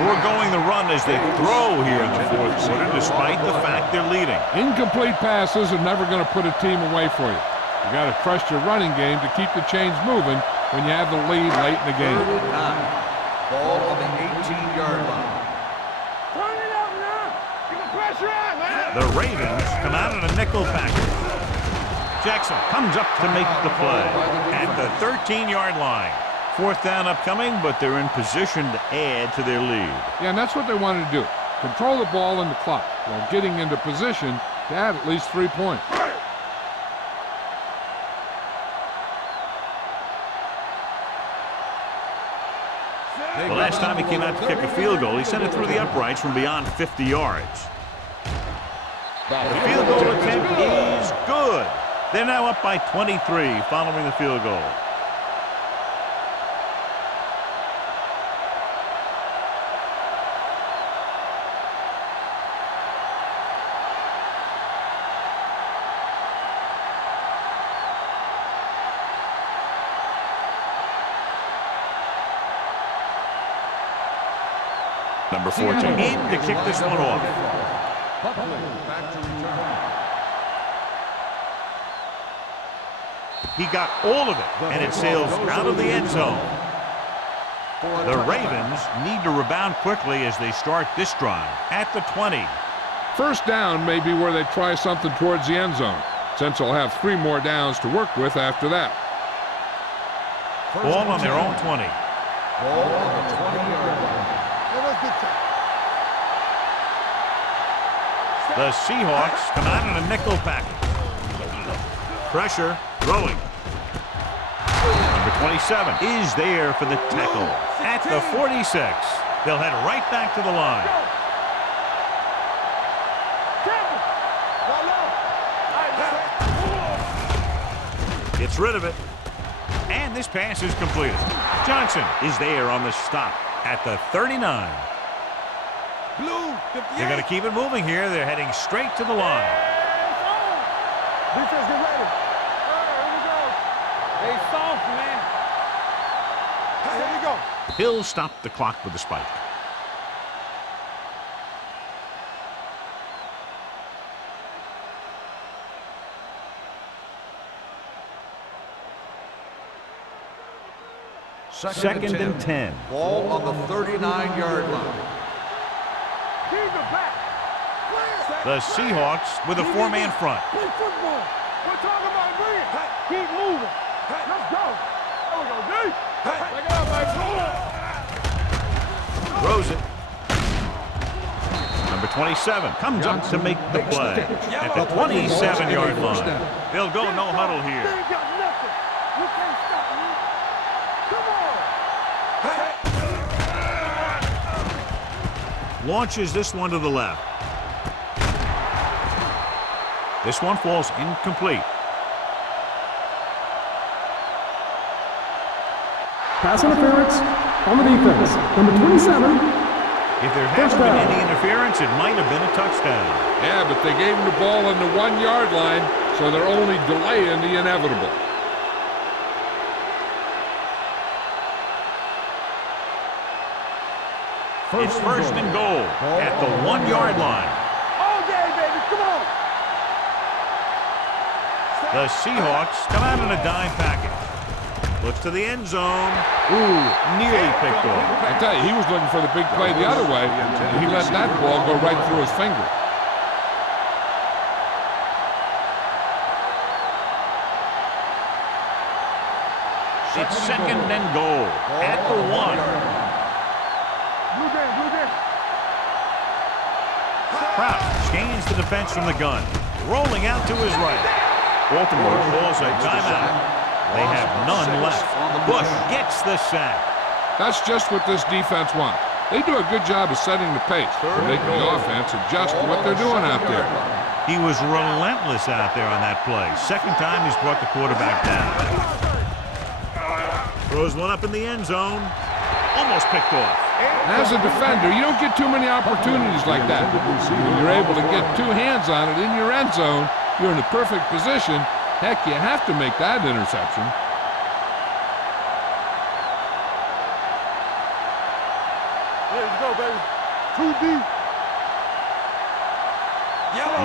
Foregoing the run as they throw here in the fourth quarter, despite the fact they're leading. Incomplete passes are never going to put a team away for you. You got to trust your running game to keep the chains moving when you have the lead late in the game. Third and 9. Ball on the 18-yard line. Turn it up now. Get the pressure on, man. The Ravens come out in a nickel package. Jackson comes up to make the play at the 13-yard line. Fourth down upcoming, but they're in position to add to their lead. Yeah, and that's what they wanted to do. Control the ball and the clock while getting into position to add at least 3 points. The last time he came out to kick a field goal, he sent it through the uprights from beyond 50 yards. The field goal attempt is good. They're now up by 23 following the field goal. Number 14 in to kick this one off. Back to return. He got all of it, and it sails out of the end zone. The Ravens need to rebound quickly as they start this drive at the 20. First down may be where they try something towards the end zone, since they'll have 3 more downs to work with after that. Ball on their own 20. Ball on the 20-yard line. The Seahawks come out in a nickel package. Pressure, throwing. Number 27 is there for the tackle at the 46. They'll head right back to the line. Gets rid of it. And this pass is completed. Johnson is there on the stop at the 39. They're going to keep it moving here. They're heading straight to the line. Defense, get ready. Here we go. They soft, man. Here we go. He'll stop the clock with a spike. Second and 10. Ball on the 39-yard line. Keep it back. The Seahawks with a 4-man front. Play football. We're talking about bring it. Keep moving. Let's go. There we go, D. Take it up, baby. Throws it. Number 27 comes up to make the play at the 27-yard line. They'll go no huddle They here. ain't got nothing. You can't stop me. Come on. Launches this one to the left. This one falls incomplete. Pass interference on the defense. Number 27. If there hasn't been any interference, it might have been a touchdown. Yeah, but they gave him the ball on the 1-yard line, so they're only delaying the inevitable. It's first and goal at the 1-yard line. All day, baby. Come on. The Seahawks come out in a dime package. Looks to the end zone. Ooh, nearly picked off. I tell you, he was looking for the big play the other way, and he let that ball go right through his finger. It's second and goal at the 1. Blue game. Kraft gains the defense from the gun. Rolling out to his right. Baltimore calls a timeout. They have none left. Bush gets the sack. That's just what this defense wants. They do a good job of setting the pace, making the offense adjust to what they're doing out there. He was relentless out there on that play. Second time he's brought the quarterback down. Throws one up in the end zone. Almost picked off. As a defender, you don't get too many opportunities like that. When you're able to get two hands on it in your end zone, you're in the perfect position. Heck, you have to make that interception. Let's go, baby. 2 deep.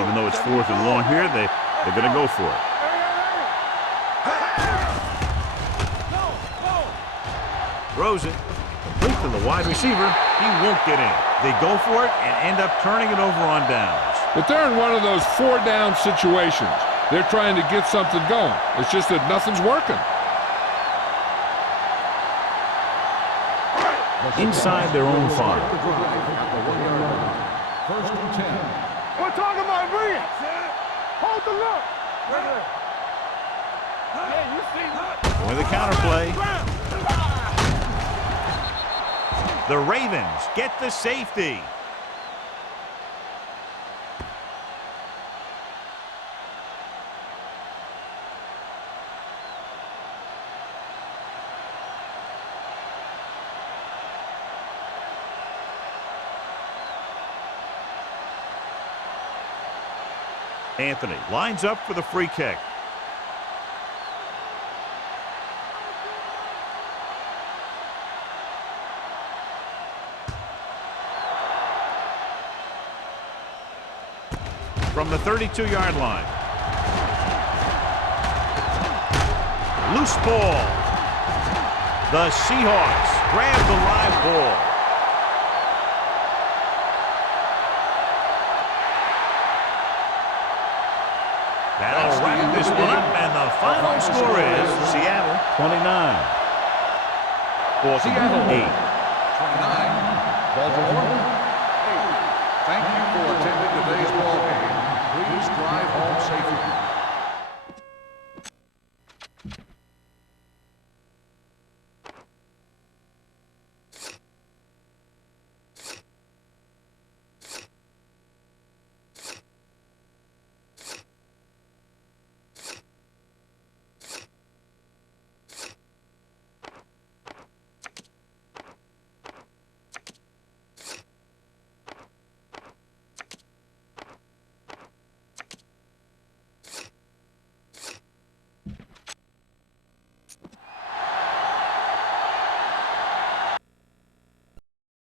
Even though it's 4th and long here, they're going to go for it. Throws it. Complete to the wide receiver. He won't get in. They go for it and end up turning it over on downs. But they're in one of those 4-down situations. They're trying to get something going. It's just that nothing's working. Inside their own 5. First and 10. We're talking about bring it. Hold the look. Yeah, you see that? With a counterplay. The Ravens get the safety. Anthony lines up for the free kick. From the 32-yard line. Loose ball. The Seahawks grab the live ball. That'll wrap this one up, and the final score is Seattle 29. Baltimore 8. 29. Baltimore